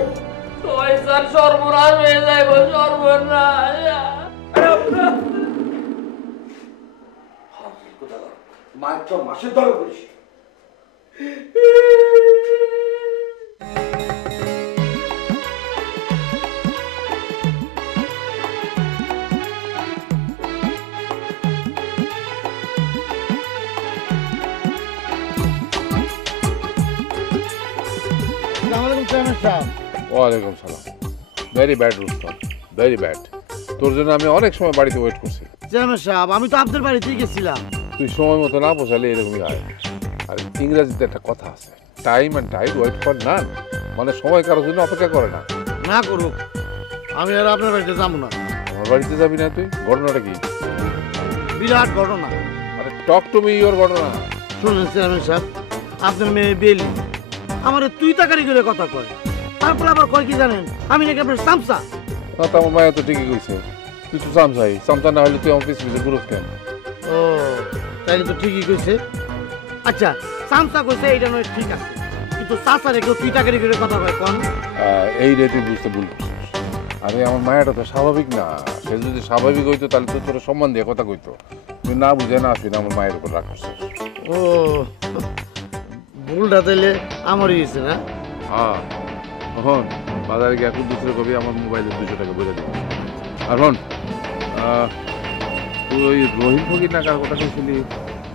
তোই স্যার সর্বনাশ হয়ে যাইব, সর্বনাশ। মায়ের তো মাসের দরে করিস। ওয়ালাইকুম সালাম। Very bad Rustam, very bad. তোর জন্য আমি অনেক সময় বাড়িতে ওয়েট করছি। চেয়ারম্যান সাহেব, আমি তো আপনার বাড়িতেই গেছিলাম। তুই সময় মতো না পৌঁছালে এরকমই হয়। আর ইংরেজিতে একটা কথা আছে, time and tide wait for none, মানে সময় কারোর জন্য অপেক্ষা করে না। না করুক, আমি আর আপনার বাড়িতে যাবো না। আমার বাড়িতে যাবি না তুই? ঘটনাটা কি? বিরাট ঘটনা। আরে টক টু মি ইওর ঘটনা। শুনলেন চেয়ারম্যান সাহেব, আপনার মেয়ে বেলি আমার তুই তাকারি করে কথা কয়, তারপর আবার কয় কি জানেন, আমি নাকি আপনার চামচা। আমার মায়া তো ঠিকই কইছে, তুই তো চামচাই, চামচা না হলে তুই আমার পিছু পিছু ঘুরোস কেন? ও তাইলে তো ঠিকই কইছে। আচ্ছা সামসা কইছে এইটা নয় ঠিক আছে, কিন্তু চাচারে কেউ তুই টাকারি করে কথা কয় কোন? এই রে তুই বুঝতে ভুল করছিস। আরে আমার মায়েরা তো স্বাভাবিক না, সে যদি স্বাভাবিক হইতো তাহলে তো তোর সম্মান দিয়ে কথা কইতো। তুই না বুঝে না আসবি না আমার মায়ের উপর রাগ করছিস। ও ভুলটা তাইলে আমারই হয়েছে না? হ্যাঁ হন বাজারে গিয়ে এখন দুসরে কবি আমার মোবাইলে 200 টাকা বলে দিবি। আর হন তুই ওই রহিম ফকির না কার কথা কইছিলি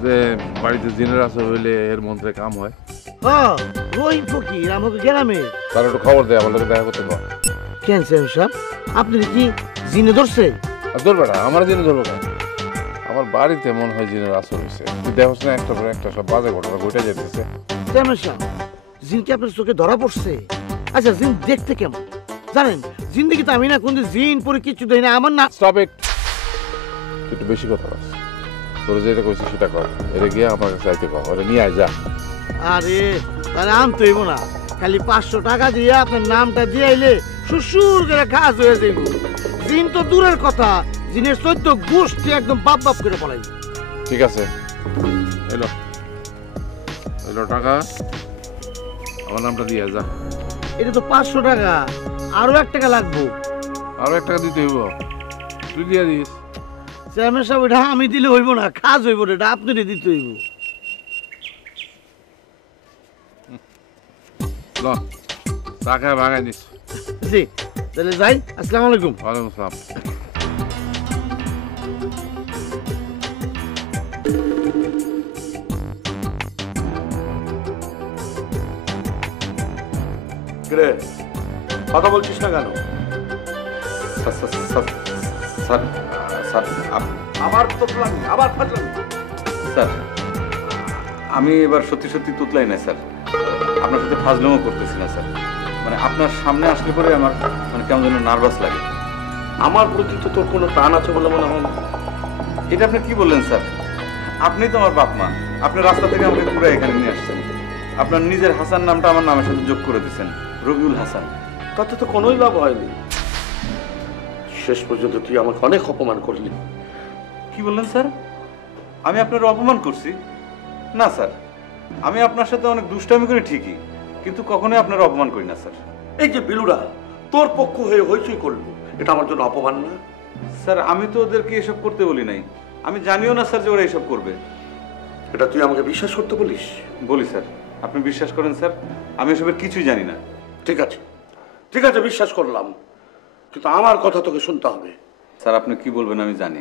যে বাড়িতে জিনের আছে হইলে এর মন্ত্রে কাম হয়? হ্যাঁ রহিম ফকির আমাকে গ্রামে। তার একটু খবর দেয়, আমার লোকে দেখা করতে পার। কেন সাহেব আপনি কি জিনে ধরছে? ধরবে না, আমার জিনে ধরবো কেন? আমার বাড়িতে মনে হয় জিনের আসর হয়েছে। তুই দেখোস না একটা পর একটা সব বাজে ঘটনা ঘটে যেতেছে। জিন কি আপনার চোখে ধরা পড়ছে? আচ্ছা জিন দেখতে কেমন জানেন? জিন্দগি তো আমি না কোন জিন পরে কিছু দেয় না আমার না। স্টপ ইট, একটু বেশি কথা বলছ। তোর যেটা কইছিস সেটা কর, এটা গিয়ে আমার কাছে আইতে কর, ওরে নিয়ে আয় যা। আরে তাহলে আনতে হইব না, খালি 500 টাকা দিয়ে আপনার নামটা দিয়ে আইলে সুসুর করে কাজ হয়ে যাইব। জিন তো দূরের কথা, জিনের 14 গোষ্ঠী একদম বাপ বাপ করে পড়াই। ঠিক আছে এলো এলো টাকা, আমার নামটা দিয়ে যা। এটা তো 500 টাকা, আরো 1 টাকা লাগবো। আরো 1 টাকা দিতে হইব, তুই দিয়ে দিস। চেয়ারম্যান সাহেব এটা আমি দিলে হইব না, কাজ হইব না, এটা আপনি দিতে হইব। ল টাকা ভাঙাই দিস। জি তাহলে যাই, আসসালামু আলাইকুম। ওয়ালাইকুম আসসালাম। কিরে কথা বলছিস না কেন? স্যার স্যার আবার তোতলামি, আবার ফাজলামি। স্যার আমি এবার সত্যি সত্যি তুতলাই না স্যার, আপনার সাথে ফাজলামও করতেছি না স্যার। মানে আপনার সামনে আসলে পরে আমার মানে কেমন যেন নার্ভাস লাগে। আমার প্রতি তো তোর কোনো টান আছে বলে মনে হয় না। এটা আপনি কি বললেন স্যার? আপনি তো আমার বাপ মা, আপনি রাস্তা থেকে আমাকে পুরো এখানে নিয়ে আসছেন। আপনার নিজের হাসান নামটা আমার নামের সাথে যোগ করে দিচ্ছেন, রবিউল হাসান। তাতে তো কোনোই লাভ হয়নি। শেষ পর্যন্ত তুই আমাকে অনেক অপমান করলি। কি বললেন স্যার? আমি আপনার অপমান করছি? না স্যার, আমি আপনার সাথে অনেক দুষ্টামি করি ঠিকই, কিন্তু কখনোই আপনার অপমান করি না স্যার। এই যে বিলুরা তোর পক্ষ হয়ে হইচই করলো, এটা আমার জন্য অপমান না? স্যার আমি তো ওদেরকে এসব করতে বলি নাই, আমি জানিও না স্যার যে ওরা এসব করবে। এটা তুই আমাকে বিশ্বাস করতে বলিস? বলি স্যার, আপনি বিশ্বাস করেন স্যার, আমি এসবের কিছুই জানি না। ঠিক আছে ঠিক আছে, বিশ্বাস করলাম, কিন্তু আমার কথা তোকে শুনতে হবে। স্যার আপনি কি বলবেন আমি জানি।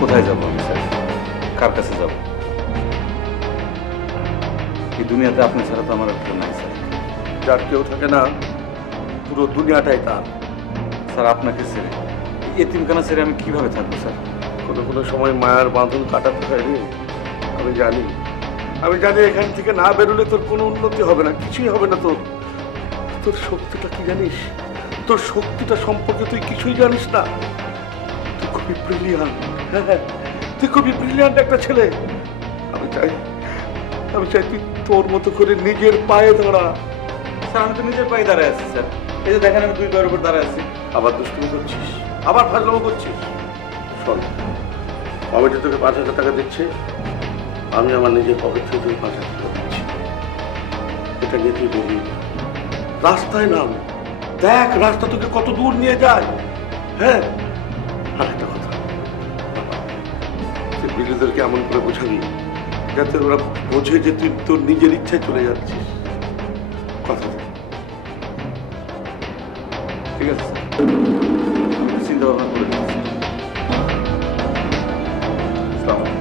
কোথায় যাবো আমি স্যার? কার কাছে যাব? এই দুনিয়াতে আপনি ছাড়া তো আমার আর কেউ নাই স্যার। যার কেউ থাকে না, পুরো দুনিয়াটাই তার। স্যার আপনাকে ছেড়ে, এতিমখানা ছেড়ে আমি কিভাবে থাকবো স্যার? কোনো কোনো সময় মায়ের বাঁধন কাটাতে হয় রে। আমি জানি এখান থেকে না বেরোলে তোর কোনো উন্নতি হবে না, কিছুই হবে না। তোর শক্তিটা কি জানিস? তোর শক্তিটা সম্পর্কে তুই কিছুই জানিস না। তুই খুবই ব্রিলিয়ান্ট, হ্যাঁ তুই খুবই ব্রিলিয়ান্ট একটা ছেলে। আমি চাই তুই তোর মতো করে নিজের পায়ে দাঁড়া। স্যার আমি তো নিজের পায়ে দাঁড়ায় আছি স্যার, এই যে দেখেন আমি 2 পায়ের উপর দাঁড়ায় আছি। আবার দুষ্টুমি করছিস, আবার ফাজলামো করছিস। শোন, কমিটি তোকে 5,000 টাকা দিচ্ছে, আমি আমার নিজের পকেট থেকে তোকে 5,000 টাকা দিচ্ছি। এটা নিয়ে তুই বলি রাস্তায় নাম, দেখ রাস্তা তোকে কত দূর নিয়ে যায়। হ্যাঁ আর একটা কথা, তুই বিরোধীদেরকে এমন করে বোঝাবি যাতে ওরা বোঝে যে তুই তোর নিজের ইচ্ছায় চলে যাচ্ছিস। কথা দে। ঠিক আছে স্যার, চিন্তা ভাবনা করে দিচ্ছি। আসসালামু আলাইকুম।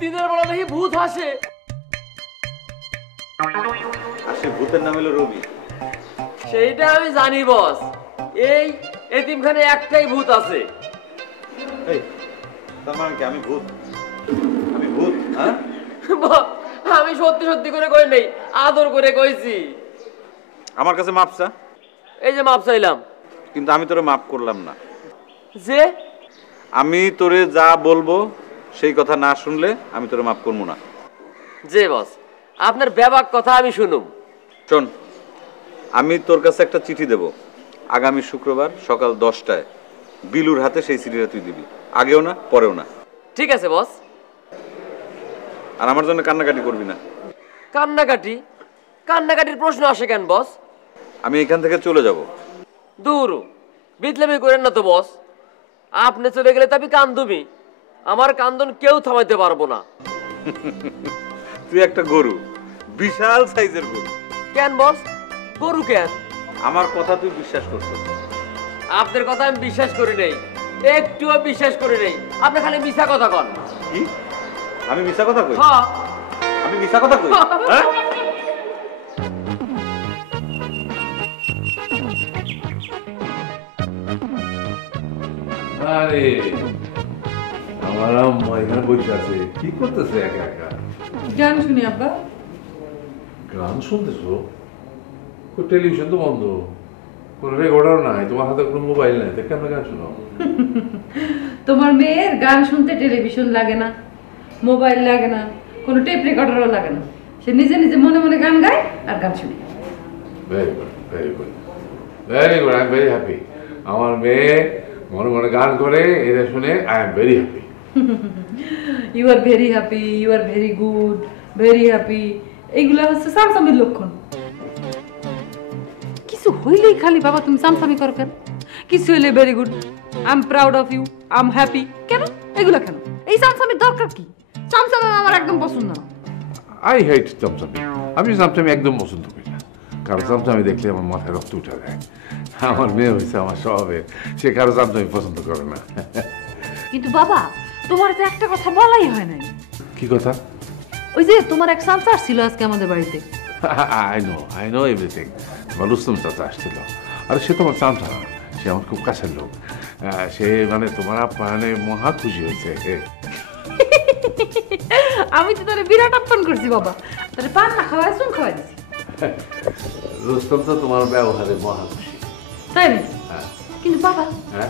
দিনের বেলা দেখি ভূত হাসে। আসে ভূতের নাম হলো রবি। সেইটা আমি জানি বস, এই এতিমখানে একটাই ভূত আছে। এই তার মানে কি আমি ভূত? আমি ভূত? হ্যাঁ আমি সত্যি সত্যি করে কই নাই, আদর করে কইছি। আমার কাছে মাপ চা। এই যে মাপ চাইলাম, কিন্তু আমি তোরে মাপ করলাম না। যে আমি তোরে যা বলবো সেই কথা না শুনলে আমি তোরে মাফ করবো না। জি বস, আপনার ব্যাপক কথা আমি শুনুম। শোন, আমি তোর কাছে একটা চিঠি দেব, আগামী শুক্রবার সকাল 10টায় বিলুর হাতে সেই চিঠিটা তুই দিবি, আগেও না পরেও না। ঠিক আছে বস। আর আমার জন্য কান্নাকাটি করবি না। কান্নাকাটি? কান্নাকাটির প্রশ্ন আসে কেন বস? আমি এখান থেকে চলে যাব। দূর, বিতলামি করেন না তো বস। আপনি চলে গেলে তো আমি কান্দুমি, আমার কান্দন কেউ থামাইতে পারবো না। তুই একটা গরু, বিশাল সাইজের গরু। কেন বস, গরু কেন? আমার কথা তুই বিশ্বাস করছিস? আপনার কথা আমি বিশ্বাস করি নাই, একটুও বিশ্বাস করি নাই। আপনি খালি মিছা কথা কন। কি? আমি মিছা কথা কই? হ্যাঁ, আমি মিছা কথা কই? হ্যাঁ? আরে আমার আম্মা এখানে বসে আছে, কি করতেছে একা একা? গান শুনি আব্বা। গান শুনতেছো? টেলিভিশন তো বন্ধ, কোনো রেকর্ডার নাই, তোমার হাতে কোনো মোবাইল নাই, তা কেমন গান শোনো? তোমার মেয়ের গান শুনতে টেলিভিশন লাগে না, মোবাইল লাগে না, কোনো টেপ রেকর্ডারও লাগে না। সে নিজে নিজে মনে মনে গান গায় আর গান শুনে। Very good, very good, very good, I am very happy. আমার মেয়ে মনে মনে গান করে, এটা শুনে I am very happy. You are very happy, you are very good, very happy, এইগুলা হচ্ছে সামসামির লক্ষণ। কিছু হইলেই খালি বাবা তুমি সামসামি করো কেন? কিছু হইলে very good, I am proud of you, I am happy, কেন এগুলা কেন? এই সামসামির দরকার কি? সামসামি আমার একদম পছন্দ না। আই হেট চামচামি, আমি চামচামি একদম পছন্দ করি না, কারো চামচামি দেখলে আমার মাথায় রক্ত উঠে যায়। আমার মেয়ে হয়েছে আমার স্বভাবে, সে কারো চামচামি পছন্দ করে না। কিন্তু বাবা, তোমার তো একটা কথা বলাই হয় নাই। কি কথা? ওই যে তোমার এক সামসার ছিল আজকে আমাদের বাড়িতে। I know everything. তোমার রুস্তম চাচা আসছিল, আর সে তোমার চামচা না, সে আমার খুব কাছের লোক। সে মানে তোমার মানে মহা খুশি হয়েছে। আমি তো তাহলে বিরাট আপ্যায়ন করছি বাবা, তাহলে পান না খাওয়াই চুন খাওয়াই দিছি। রুস্তম তো তোমার ব্যবহারে মহা খুশি। তাই নাকি? কিন্তু বাবা,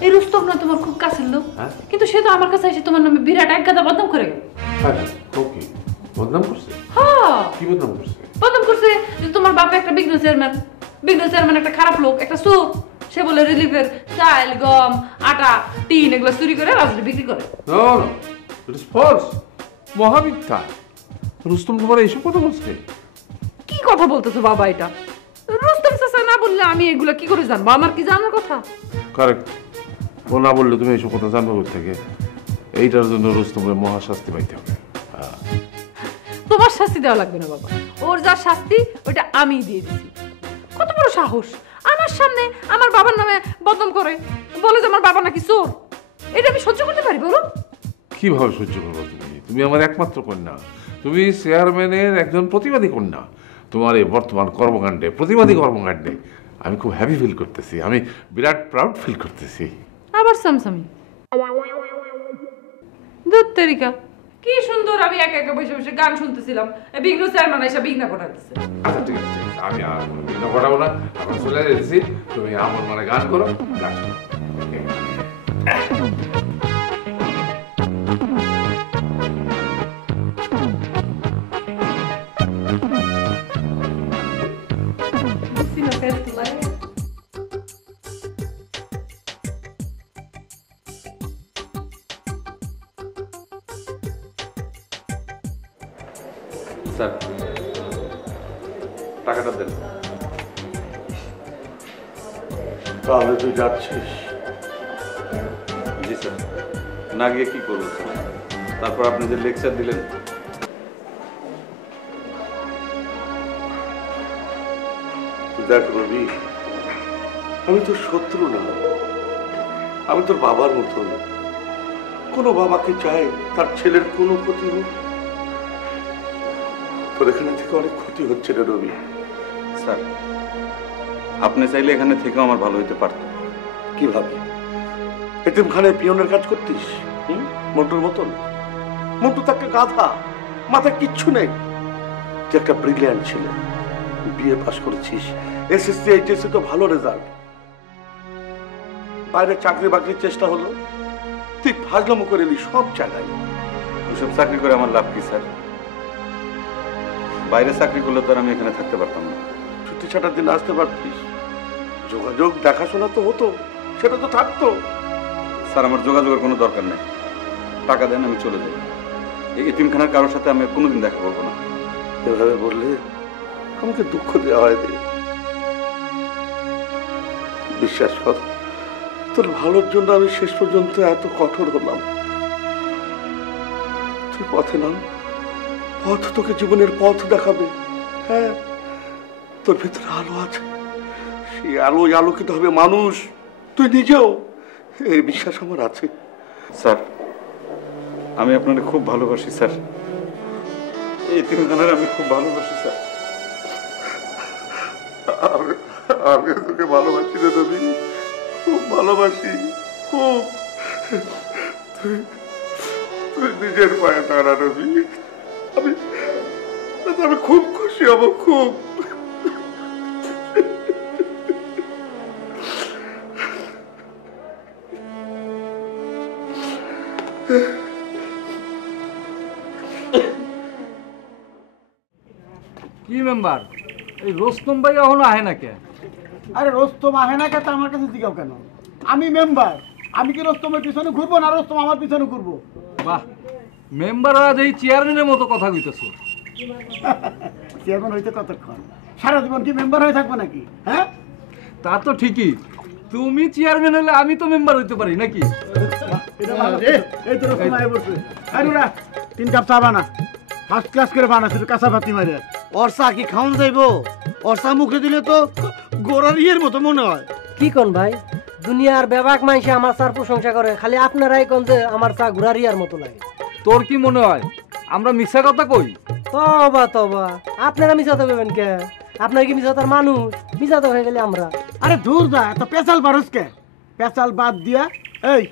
এই রুস্তম না তোমার খুব কাছের লোক, কিন্তু সে তো আমার কাছে এসে তোমার নামে বিরাট এক গাদা বদনাম করে গেল। কি বদনাম করছে? হ্যাঁ, কি বদনাম করছে? বদনাম করছে যে তোমার বাবা একটা বিঘ্ন চেয়ারম্যান, বিঘ্ন চেয়ারম্যান একটা খারাপ লোক, একটা চোর। সে বলে রিলিফের চাল, গম, আটা, টিন এগুলো চুরি করে রাজনীতি বিক্রি করে। No no, it is false, মহামিথ্যা। রুস্তম তোমার এইসব কথা বলছে? কি কথা বলতেছো বাবা এটা? রুস্তম চাচা না বললে আমি এগুলো কি করে জানবো? আমার কি জানার কথা? কারেক্ট, ও না বললে তুমি এইসব কথা জানবো কোথা থেকে? এইটার জন্য রুস্তমের মহাশাস্তি পাইতে হবে। তোমার শাস্তি দেওয়া লাগবে না বাবা, ওর যা শাস্তি ওইটা আমি দিয়ে দিছি। কত বড় সাহস, আমার সামনে আমার বাবার নামে বদনাম করে, বলে যে আমার বাবা নাকি চোর। এটা আমি সহ্য করতে পারি বলো? কিভাবে সহ্য করবো? তুমি তুমি আমার একমাত্র কন্যা, তুমি চেয়ারম্যানের একজন প্রতিবাদী কন্যা। তোমার এই বর্তমান কর্মকাণ্ডে, প্রতিবাদী কর্মকাণ্ডে আমি খুব হ্যাপি ফিল করতেছি, আমি বিরাট প্রাউড ফিল করতেছি। আবার সামসামি দুধ তেরিকা, কি সুন্দর আমি একা একা বসে বসে গান শুনতেছিলাম, বিঘ্ন চেয়ারম্যান এসে বিঘ্ন ঘটাচ্ছে। আচ্ছা ঠিক আছে, ঠিক আছে, আমি আর কোনো বিঘ্ন ঘটাবো না, এখন চলে যাচ্ছি। তুমি আমার মানে গান করো, গান শোনো। স্যার, টাকাটা দেন। তাহলে তুই যাচ্ছিস? জি স্যার। না গিয়ে কি করবো স্যার? তারপর আপনি যে লেকচার দিলেন। দেখ রবি, আমি তোর শত্রু না, আমি তোর বাবার মতন। কোনো বাবাকে চায় তার ছেলের কোনো ক্ষতি হোক? তোর এখানে থেকে অনেক ক্ষতি হচ্ছে রে রবি। স্যার, আপনি চাইলে এখানে থেকেও আমার ভালো হইতে পারত। কিভাবে? এতিমখানায় পিয়নের কাজ করতিস মন্টুর মতন? মন্টু তো একটা গাধা, মাথায় কিচ্ছু নেই। তুই একটা ব্রিলিয়ান্ট ছেলে, বিএ পাস করেছিস, এসএসসি এইচএসসি তো ভালো রেজাল্ট। বাইরে চাকরি বাকরির চেষ্টা হলো, তুই ফাজলামো করে এলি সব জায়গায়। ওসব চাকরি করে আমার লাভ কি স্যার? বাইরে চাকরি করলে তো আর আমি এখানে থাকতে পারতাম না। ছুটি ছাটার দিন আসতে পারতিস, যোগাযোগ দেখাশোনা তো হতো, সেটা তো থাকতো। স্যার আমার যোগাযোগের কোনো দরকার নেই, টাকা দেন আমি চলে যাই। এই এতিমখানার কারোর সাথে আমি কোনোদিন দেখা করবো না। এভাবে বললে আমাকে দুঃখ দেওয়া হয় রে। বিশ্বাস কর, তোর ভালোর জন্য আমি শেষ পর্যন্ত এত কঠোর হলাম। তুই পথে নাম, পথ তোকে জীবনের পথ দেখাবে। হ্যাঁ, তোর ভেতরে আলো আছে, সেই আলোয় আলোকিত হবে মানুষ, তুই নিজেও। এই বিশ্বাস আমার আছে। স্যার আমি আপনাকে খুব ভালোবাসি স্যার, এই এতিমখানার আমি খুব ভালোবাসি স্যার। আমি তোকে ভালোবাসি রে রবি, খুব ভালোবাসি, খুব। তুই তুই নিজের পায়ে দাঁড়া রবি, আমি আমি খুব খুশি হব, খুব। কি মেম্বার, এই রোস্তম ভাই এখনো আহে না কে? আরে রোস্তম আহে না কেন আমার কাছে জিজ্ঞাও কেন? আমি মেম্বার, আমি কি রোস্তমের পিছনে ঘুরবো না রোস্তম আমার পিছনে ঘুরবো? বাহ, মেম্বার আজ এই চেয়ারম্যানের মতো কথা কইতেছো। চেয়ারম্যান হইতে কতক্ষণ? সারা জীবন কি মেম্বার হয়ে থাকবো নাকি? হ্যাঁ, তা তো ঠিকই, তুমি চেয়ারম্যান হলে আমি তো মেম্বার হইতে পারি নাকি? এটা ভালো রে। এই তো রোস্তম আয় বসে। আরে ওরা 3 কাপ চা বানা, ফার্স্ট ক্লাস করে বানা, শুধু কাঁচা ভাতি মারে। ওর চা কি খাওয়ান যাইবো? ওর চা মুখে দিলে তো গোড়ার ইয়ের মতো মনে হয়। কি কোন ভাই, দুনিয়ার ব্যাপক মানুষে আমার চার প্রশংসা করে, খালি আপনারাই কোন যে আমার চা ঘুরারিয়ার মতো লাগে। তোর কি মনে হয় আমরা মিথ্যা কথা কই? তবা তবা, আপনারা মিশাতে পারবেন কে? আপনার কি মিশাতার মানুষ? মিশাতে হয়ে গেলে আমরা। আরে দূর যা, এত পেঁচাল বারুস কে? পেঁচাল বাদ দিয়া, এই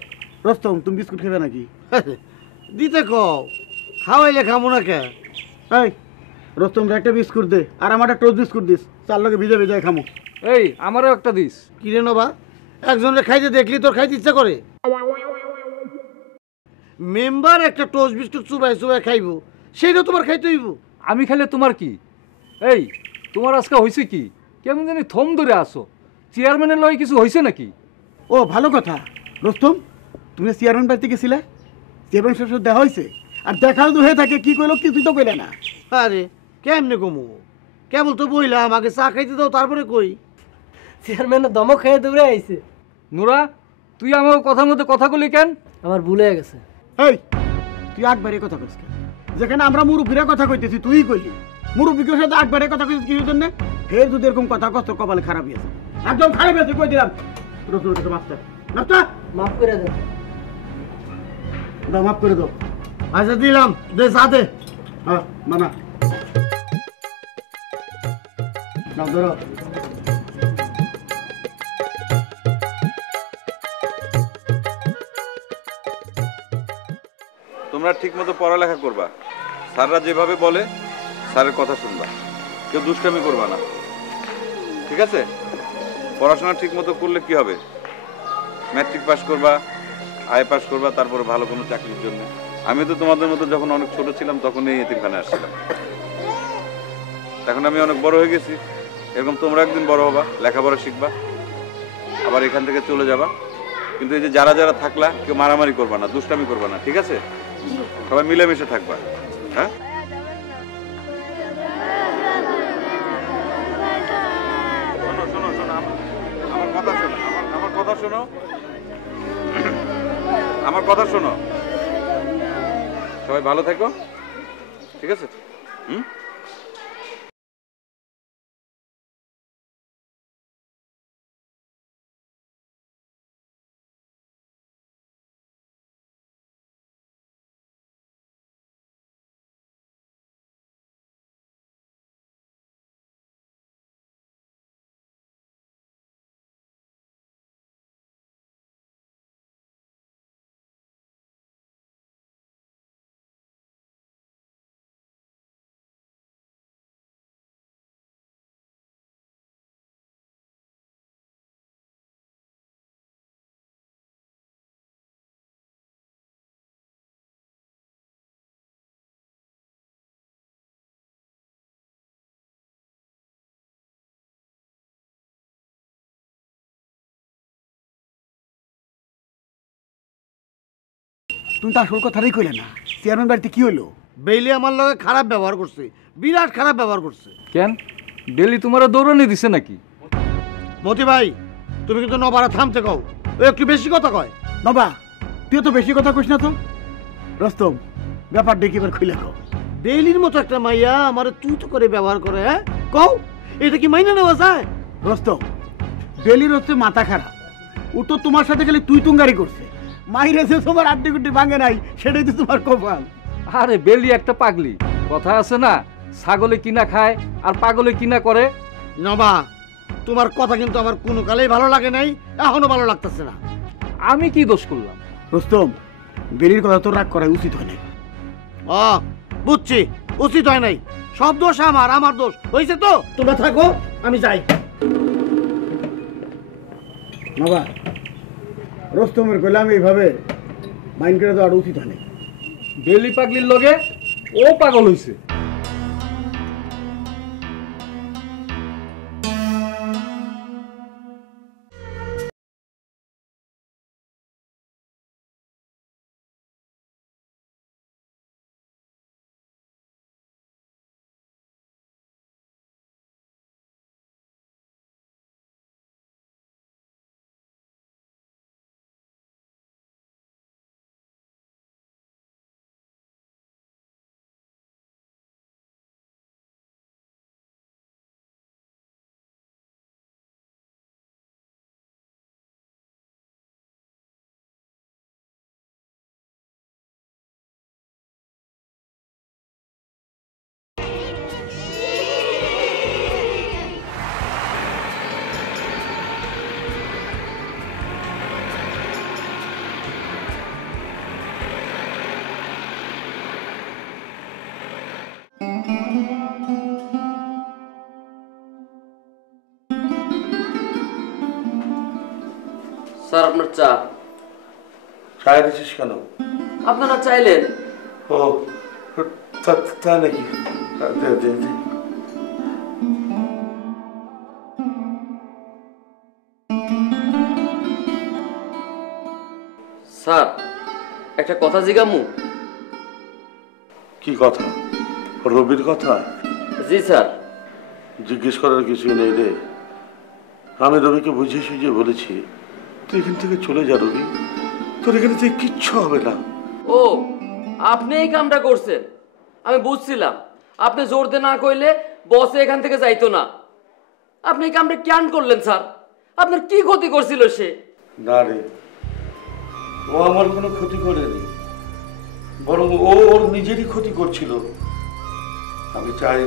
রোস্তম তুমি বিস্কুট খাবে নাকি? দিতে কও, খাওয়াইলে খাবো না কে? এই রোস্তম একটা বিস্কুট দে, আর আমার একটা টোস্ট বিস্কুট দিস, চার লগে ভিজে ভিজে খামো। এই আমারও একটা দিস। কিরে নবা, একজনের খাইতে দেখলি তোর খাইতে ইচ্ছা করে? মেম্বার একটা টোস্ট বিস্কুট চুবাই চুবাই খাইবো, সেইটা তোমার খাইতে হইব? আমি খেলে তোমার কি? এই তোমার আজকে হয়েছে কি? কেমন জানি থম ধরে আসো, চেয়ারম্যানের লয় কিছু হয়েছে নাকি? ও ভালো কথা, রোস্তম তুমি চেয়ারম্যান বাড়িতে গেছিলে, চেয়ারম্যান সাহেব দেখা হয়েছে? আর দেখাও তো হয়ে থাকে, কি কইলো কিছুই তো কইলে না। আরে কেমনে কমু, কেবল তো বইলাম আগে চা খাইতে দাও তারপরে কই। চেয়ারম্যানের দমক খেয়ে দৌড়ে আইছে। নুরা, তুই আমার কথার মধ্যে কথা বলি কেন? আমার ভুল হয়ে গেছে। এই তুই একবারে কথা কইস কেন? যেখানে আমরা মুরব্বীরা কথা কইতেছি তুই কইলি, মুরব্বীর সাথে একবারে কথা কইছিস কি জন্য? ফের যদি এরকম কথা কষ্ট কপালে খারাপ হয়েছে, একদম খারাপ হয়েছে কই দিলাম। রসুন কাছে মাফটা মাফটা মাফ করে দেন। দাও, মাফ করে দাও। আচ্ছা দিলাম, দে চা দে। হ্যাঁ মানা নাও, ধরো। তোমরা ঠিক মতো পড়ালেখা করবা, স্যাররা যেভাবে বলে স্যারের কথা শুনবা, কেউ দুষ্টামি করবা না, ঠিক আছে? পড়াশোনা ঠিক মতো করলে কি হবে, ম্যাট্রিক পাস করবা, আই পাস করবা, তারপরে ভালো কোনো চাকরির জন্য। আমি তো তোমাদের মতো যখন অনেক ছোট ছিলাম তখন এই এতিমখানে আসছিলাম, এখন আমি অনেক বড় হয়ে গেছি, এরকম তোমরা একদিন বড় হবা, লেখাপড়া শিখবা, আবার এখান থেকে চলে যাবা। কিন্তু এই যে যারা যারা থাকলা, কেউ মারামারি করবা না, দুষ্টামি করবা না, ঠিক আছে? সবাই মিলেমিশে থাকবা। হ্যাঁ, শোনো শোনো শোনো, আমার কথা শোনো, আমার কথা শোনো, আমার কথা শোনো, সবাই ভালো থেকো, ঠিক আছে? হুম। তুমি তো আসল কথাটাই কইলে না। চেয়ারম্যান বাড়িতে কি হলো? বেইলি আমার লগে খারাপ ব্যবহার করছে, বিরাট খারাপ ব্যবহার করছে। কেন ডেলি তোমার দৌড়ানি দিছে নাকি? মতি ভাই, তুমি কিন্তু নবারা থামতে কও, ও একটু বেশি কথা কয়। নবা, তুই তো বেশি কথা কইস না তো। রস্তম, ব্যাপার দেখি এবার খুলে কও। বেইলির মতো একটা মাইয়া আমারে তুই তো করে ব্যবহার করে, হ্যাঁ? কও, এটা কি মাইনা নেওয়া যায়? রস্তম, বেলির হচ্ছে মাথা খারাপ, ও তো তোমার সাথে খালি তুই তুঙ্গারি করছে। মাইরে যে তোমার আড্ডি গুড্ডি ভাঙে নাই, সেটাই তো তোমার কপাল। আরে বেলি একটা পাগলি, কথা আছে না, ছাগলে কিনা খায় আর পাগলে কিনা করে। নবা, তোমার কথা কিন্তু আমার কোনো কালেই ভালো লাগে নাই, এখনো ভালো লাগতেছে না। আমি কি দোষ করলাম? রুস্তম, বেলির কথা তো রাগ করা উচিত হয় নাই। বুঝছি, উচিত হয় নাই। সব দোষ আমার দোষ হয়েছে। তো তোমরা থাকো, আমি যাই। নবা, রুস্তমের কইলাম এইভাবে মাইন্ড করে দেওয়া উচিত হয় নাই। বেলি পাগলির লগে ও পাগল হইছে। স্যার আপনার চা। চায় দিচ্ছিস কেন? আপনারা চাইলেন। ও তাই নাকি? স্যার একটা কথা জিজ্ঞামু। কি কথা? রবির কথা? জি স্যার। জিজ্ঞেস করার কিছুই নেই রে। আমি রবিকে বুঝিয়ে সুঝিয়ে বলেছি তুই এখান থেকে চলে যা রবি, তোর এখানে থেকে কিচ্ছু হবে না। ও, আপনি এই কামটা করছেন? আমি বুঝছিলাম আপনি জোর দিয়ে না কইলে বসে এখান থেকে যাইতো না। আপনি এই কামটা কেন করলেন স্যার? আপনার কি ক্ষতি করছিল সে? না রে, ও আমার কোনো ক্ষতি করেনি, বরং ও ওর নিজেরই ক্ষতি করছিল। আমি চাই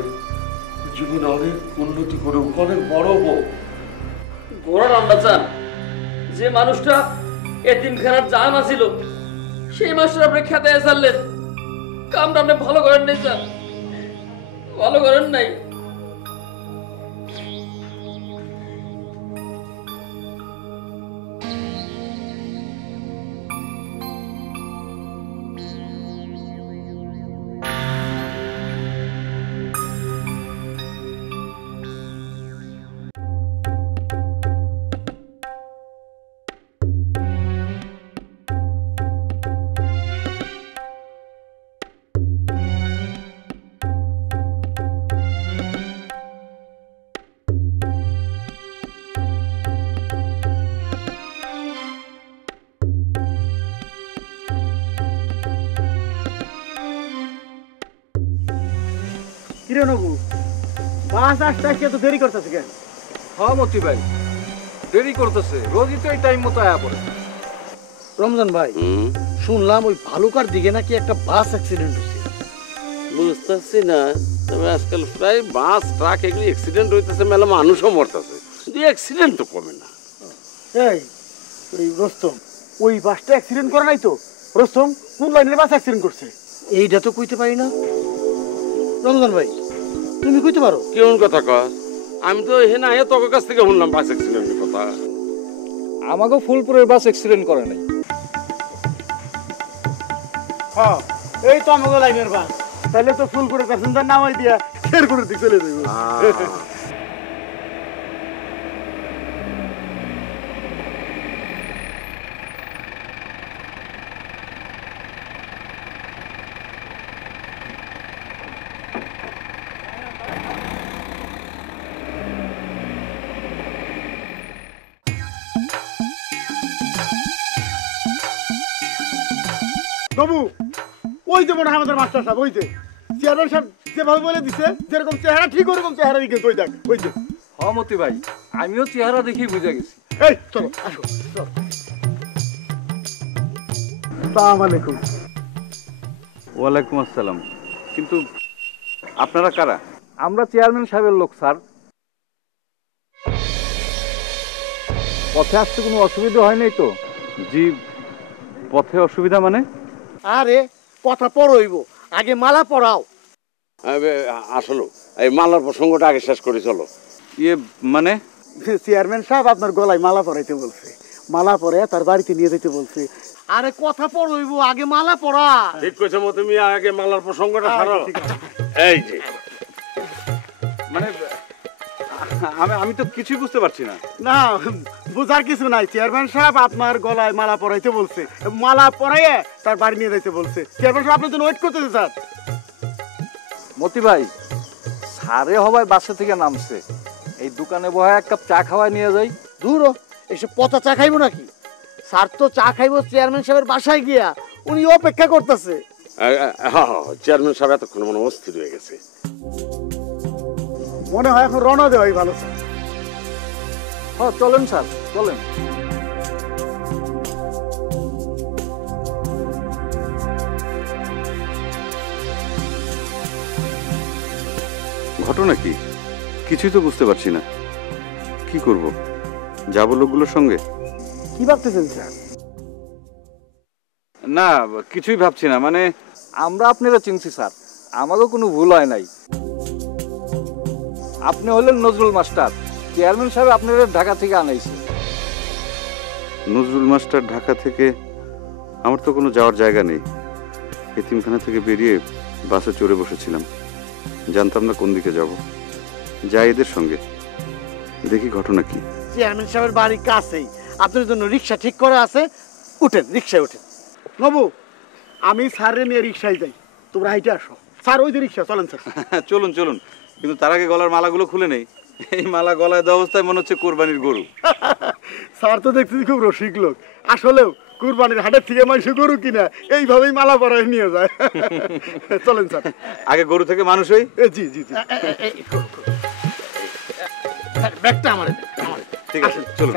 জীবনে অনেক উন্নতি করুক, অনেক বড় হোক। ঘোড়া রান্না চান? যে মানুষটা এতিমখানার জামা ছিল সেই মানুষটা আপনি খেতে ছাড়লেন। কামটা আপনি ভালো করেন নাই স্যার, ভালো করেন নাই। কিরে নবু, বাস আসতে আসতে এত দেরি করতেছে কেন? হ্যাঁ মতি ভাই, দেরি করতেছে, রোজই তো এই টাইম মতো আয়া পড়ে। রমজান ভাই, শুনলাম ওই ভালুকার দিকে নাকি একটা বাস অ্যাক্সিডেন্ট হয়েছে। বুঝতেছি না, তবে আজকাল প্রায় বাস ট্রাক এগুলি অ্যাক্সিডেন্ট হইতেছে, মেলা মানুষও মরতেছে, কিন্তু অ্যাক্সিডেন্ট তো কমে না। এই ওই রস্তম, ওই বাসটা অ্যাক্সিডেন্ট করে নাই তো? রস্তম কোন লাইনের বাস অ্যাক্সিডেন্ট করছে এইটা তো কইতে পারি না। রমজান ভাই, তুমি কইতে পারো? কেমন কথা কর? আমি তো এখানে আয়া তোর কাছ থেকে শুনলাম বাস অ্যাক্সিডেন্টের কথা। আমাকেও ফুলপুরের বাস অ্যাক্সিডেন্ট করে নাই। হ্যাঁ, এই তো আমাকে লাইনের বাস। তাহলে তো ফুলপুরের প্যাসেঞ্জার নামাই দিয়া শেরপুরের দিকে চলে যাবো। বাবু ওই যে মনে হয় আমাদের মাস্টার সাহেব, ওই যে চেয়ারম্যান সাহেব যেভাবে বলে দিছে, যেরকম চেহারা ঠিক ওরকম চেহারা দিকে ওই দেখ, ওই যে। হ্যাঁ মতি ভাই, আমিও চেহারা দেখি বুঝে গেছি। এই চলো আসো। আসসালামু আলাইকুম। ওয়ালাইকুম আসসালাম। কিন্তু আপনারা কারা? আমরা চেয়ারম্যান সাহেবের লোক স্যার। পথে আসতে কোনো অসুবিধা হয় নাই তো? জি, পথে অসুবিধা মানে? আরে কথা পড়ইব, আগে মালা পরাও। আসলো এই মালার প্রসঙ্গটা আগে শেষ করে চলো। ইয়ে মানে? চেয়ারম্যান সাহেব আপনার গলায় মালা পরাইতে বলছে, মালা পরে তার বাড়িতে নিয়ে যেতে বলছে। আরে কথা পড়ইব, আগে মালা পরা। ঠিক কইছো মতো, তুমি আগে মালার প্রসঙ্গটা ছাড়ো। এই যে মানে আমি তো কিছুই বুঝতে পারছি না। না বুঝার কিছু নাই, চেয়ারম্যান সাহেব আপনার গলায় মালা পরাইতে বলছে, মালা পরাইয়ে তার বাড়ি নিয়ে যেতে বলছে। চেয়ারম্যান সাহেব আপনার জন্য ওয়েট করতেছে স্যার। মতি ভাই, সারে হবাই বাসা থেকে নামছে, এই দোকানে বহায় এক কাপ চা খাওয়াই নিয়ে যাই। দূর এসে পচা চা খাইবো নাকি? স্যার তো চা খাইবো চেয়ারম্যান সাহেবের বাসায় গিয়া, উনি অপেক্ষা করতেছে। হ্যাঁ, চেয়ারম্যান সাহেব এতক্ষণ মনে অস্থির হয়ে গেছে। মনে হয় এখন রওনা দেওয়াই ভালো স্যার। হ্যাঁ চলেন স্যার, চলেন। ঘটনা কি কিছুই তো বুঝতে পারছি না। কি করব? যাবো লোকগুলোর সঙ্গে? কি ভাবতেছেন স্যার? না কিছুই ভাবছি না। মানে আমরা আপনারা চিনছি স্যার, আমারও কোনো ভুল হয় নাই। আপনি হলেন নজরুল মাস্টার, চেয়ারম্যান সাহেব আপনারা ঢাকা থেকে আনাইছে। নজরুল মাস্টার ঢাকা থেকে? আমার তো কোনো যাওয়ার জায়গা নেই। এতিমখানা থেকে বেরিয়ে বাসে চড়ে বসেছিলাম, জানতাম না কোন দিকে যাব। যাই এদের সঙ্গে, দেখি ঘটনা কি। চেয়ারম্যান সাহেবের বাড়ি কাছেই, আপনার জন্য রিক্সা ঠিক করা আছে, উঠেন, রিক্সায় উঠেন। নবু, আমি স্যারের নিয়ে রিক্সায় যাই, তোমরা হাইটে আসো। স্যার ওই যে রিক্সা, চলেন স্যার। চলুন চলুন, কিন্তু তার আগে গলার মালাগুলো খুলে নেই। এই মালা গলায় দেওয়া অবস্থায় মনে হচ্ছে কোরবানির গরু। স্যার তো দেখতেছি খুব রসিক লোক। আসলেও কুরবানির হাটের থেকে মানুষ গরু কিনা এইভাবেই মালা পরায় নিয়ে যায়। চলেন স্যার। আগে গরু থেকে মানুষ হই। জি জি জি। ব্যাগটা আমার, ঠিক আছে চলুন।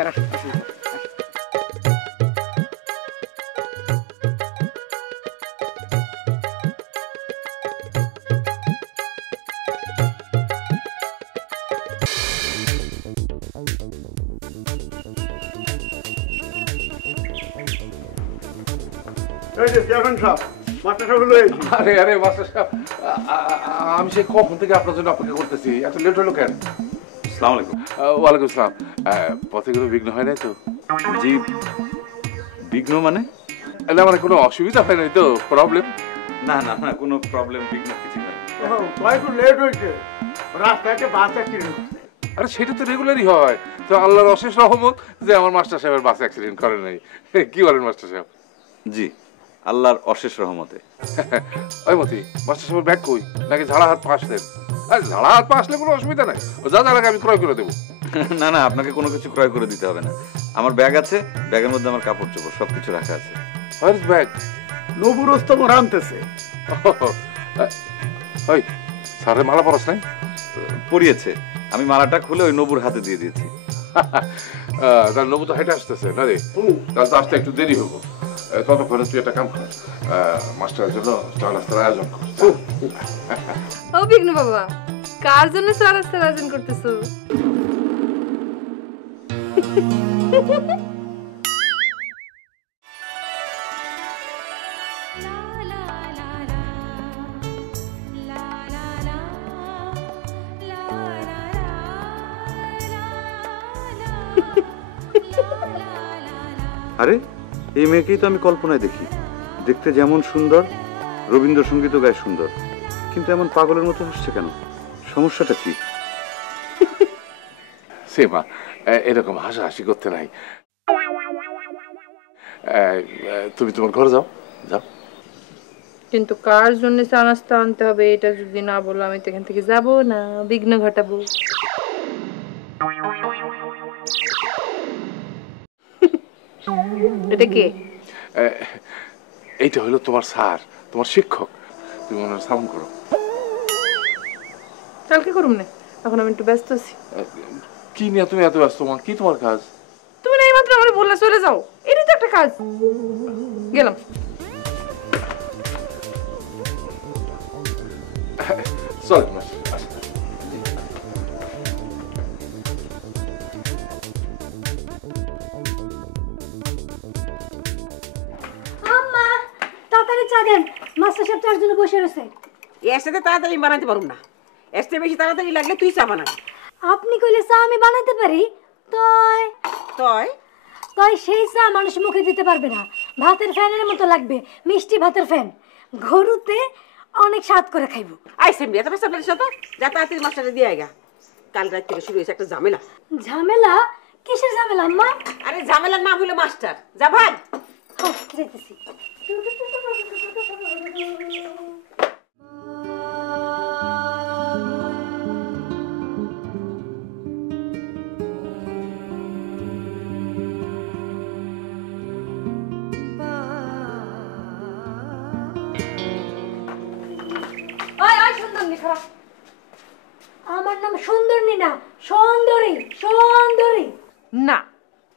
এই যে চেয়ারম্যান সাহেব, মাস্টার সাহেব লয়ে এসেছি। আরে আরে মাস্টার সাহেব, আমি সেই কখন থেকে আপনার জন্য অপেক্ষা করতেছি, এত লেট হলো কেন? আসসালামু আলাইকুম। ওয়ালাইকুম আসসালাম। পথে কোনো বিঘ্ন হয় নাই তো? জি, বিঘ্ন মানে? আমার কোনো অসুবিধা হয় নাই তো? প্রবলেম? না না না, কোনো প্রবলেম বিঘ্ন কিছু নাই। একটু লেট হয়েছে, রাস্তায় একটা বাস অ্যাক্সিডেন্ট। আরে সেটা তো রেগুলারই হয়। তো আল্লাহর অশেষ রহমত যে আমার মাস্টার সাহেবের বাস অ্যাক্সিডেন্ট করে নাই। কি বলেন মাস্টার সাহেব? জি, আল্লাহর অশেষ রহমতে। ওই মতি, মাস্টার সাহেবের ব্যাগ কই? নাকি ঝাড়া হাত পা আসলেন? আরে ঝাড়া হাত পা আসলে কোনো অসুবিধা নাই, ও যা লাগে আমি ক্রয় করে দেবো। না না, আপনাকে কোনো কিছু ক্রয় করে দিতে হবে না। আমার ব্যাগ আছে, ব্যাগের মধ্যে আমার কাপড় চোপড় সবকিছু রাখা আছে। ব্যাগ নবুর ওস্তম আনতেছে। ওই স্যারের মালা পরাস নাই? পরিয়েছে, আমি মালাটা খুলে ওই নবুর হাতে দিয়ে দিয়েছি। তার নবু তো হেঁটে আসতেছে না রে, তাহলে তো আসতে একটু দেরি হবো। ততক্ষণে তুই একটা কাম কর, মাস্টারের জন্য চা নাস্তার আয়োজন কর। ও বিঘ্ন বাবা, কার জন্য চা নাস্তার আয়োজন করতেছো? আরে এই মেয়েকেই তো আমি কল্পনায় দেখি, দেখতে যেমন সুন্দর, রবীন্দ্রসঙ্গীতও গায়ে সুন্দর, কিন্তু এমন পাগলের মতো হাসছে কেন? সমস্যাটা কি? সেমা, এরকম হাসাহাসি করতে নাই। তুমি তোমার ঘরে যাও, যাও। কিন্তু কার জন্য চা নাস্তা আনতে হবে এটা যদি না বলো, আমি তো এখান থেকে যাবো না, বিঘ্ন ঘটাবো। এটা কে? এইটা হলো তোমার স্যার, তোমার শিক্ষক, তুমি ওনার সালাম করো। কালকে করুম না, এখন আমি একটু ব্যস্ত আছি। কি নিয়ে তুমি এত ব্যস্ত মা? কি তোমার কাজ? তুমি না এইমাত্র আমার বললে চলে যাও, এটাই তো একটা কাজ। গেলাম। চল আম্মা তাড়াতাড়ি চা দেন, মাস্টার সাহেব চার জন্য বসে রয়েছে। এর সাথে তাড়াতাড়ি বানাতে পারুম না, এর থেকে বেশি তাড়াতাড়ি লাগলে তুই চা বানাবি। আপনি কইলে চা আমি বানাতে পারি, তয় তয় তয় সেই চা মানুষ মুখে দিতে পারবে না, ভাতের ফ্যানের মতো লাগবে, মিষ্টি ভাতের ফ্যান। গরুতে অনেক স্বাদ করে খাইব। আইসে মেয়ে তবে সাথে সাথে যা তাড়াতাড়ি মাস্টারে দিয়ে আইগা, কাল রাত থেকে শুরু হয়েছে একটা ঝামেলা। ঝামেলা? কিসের ঝামেলা আম্মা? আরে ঝামেলার নাম হলো মাস্টার। যা ভাই। যেতেছি। আমার নাম সুন্দরনী না, সুন্দরী। সুন্দরী না,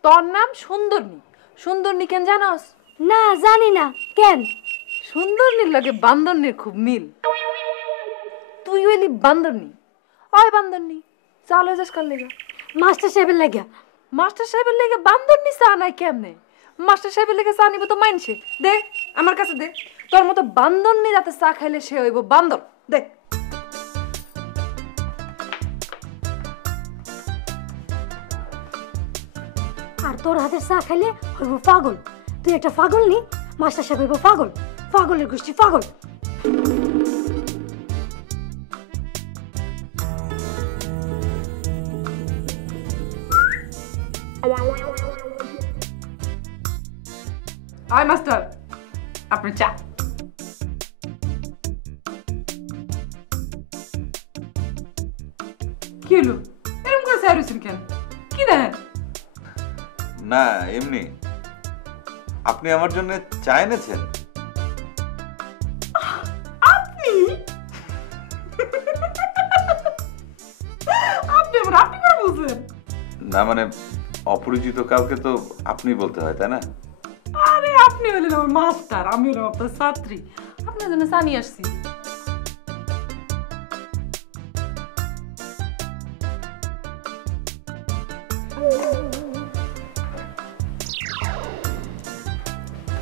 তোর নাম সুন্দরনী। সুন্দরনী কেন জানোস? না, জানি না। কেন? সুন্দরনীর লগে বান্দরনীর খুব মিল। তুই হইলি বান্দরনী, ওই বান্দরনী। চাল হয়ে যাস কার লেগা? মাস্টার সাহেবের লাগিয়া। মাস্টার সাহেবের লেগে বান্দরনী চা নাই কেমনে? মাস্টার সাহেবের লেগে চা নিব তো মাইনছে। দে আমার কাছে দে, তোর মতো বান্দরনী যাতে চা খাইলে সে হইব বান্দর। দে। আর তোর হাতের চা খাইলে হইব পাগল। তুই একটা পাগল নি, মাস্টার সাহেব হইব পাগল। পাগলের গোষ্ঠী পাগল। আয় মাস্টার, আপনি চা। কি হলো এরকম করে চা রয়েছেন কেন? কি দেখেন? না এমনি। আপনি আমার জন্য চা এনেছেন? আপনি আপনি আমার আপনি করে বলছেন? না মানে অপরিচিত কাউকে তো আপনি বলতে হয়, তাই না? আরে আপনি হলেন আমার মাস্টার, আমি হলাম আপনার ছাত্রী। আপনার জন্য চা নিয়ে আসছি।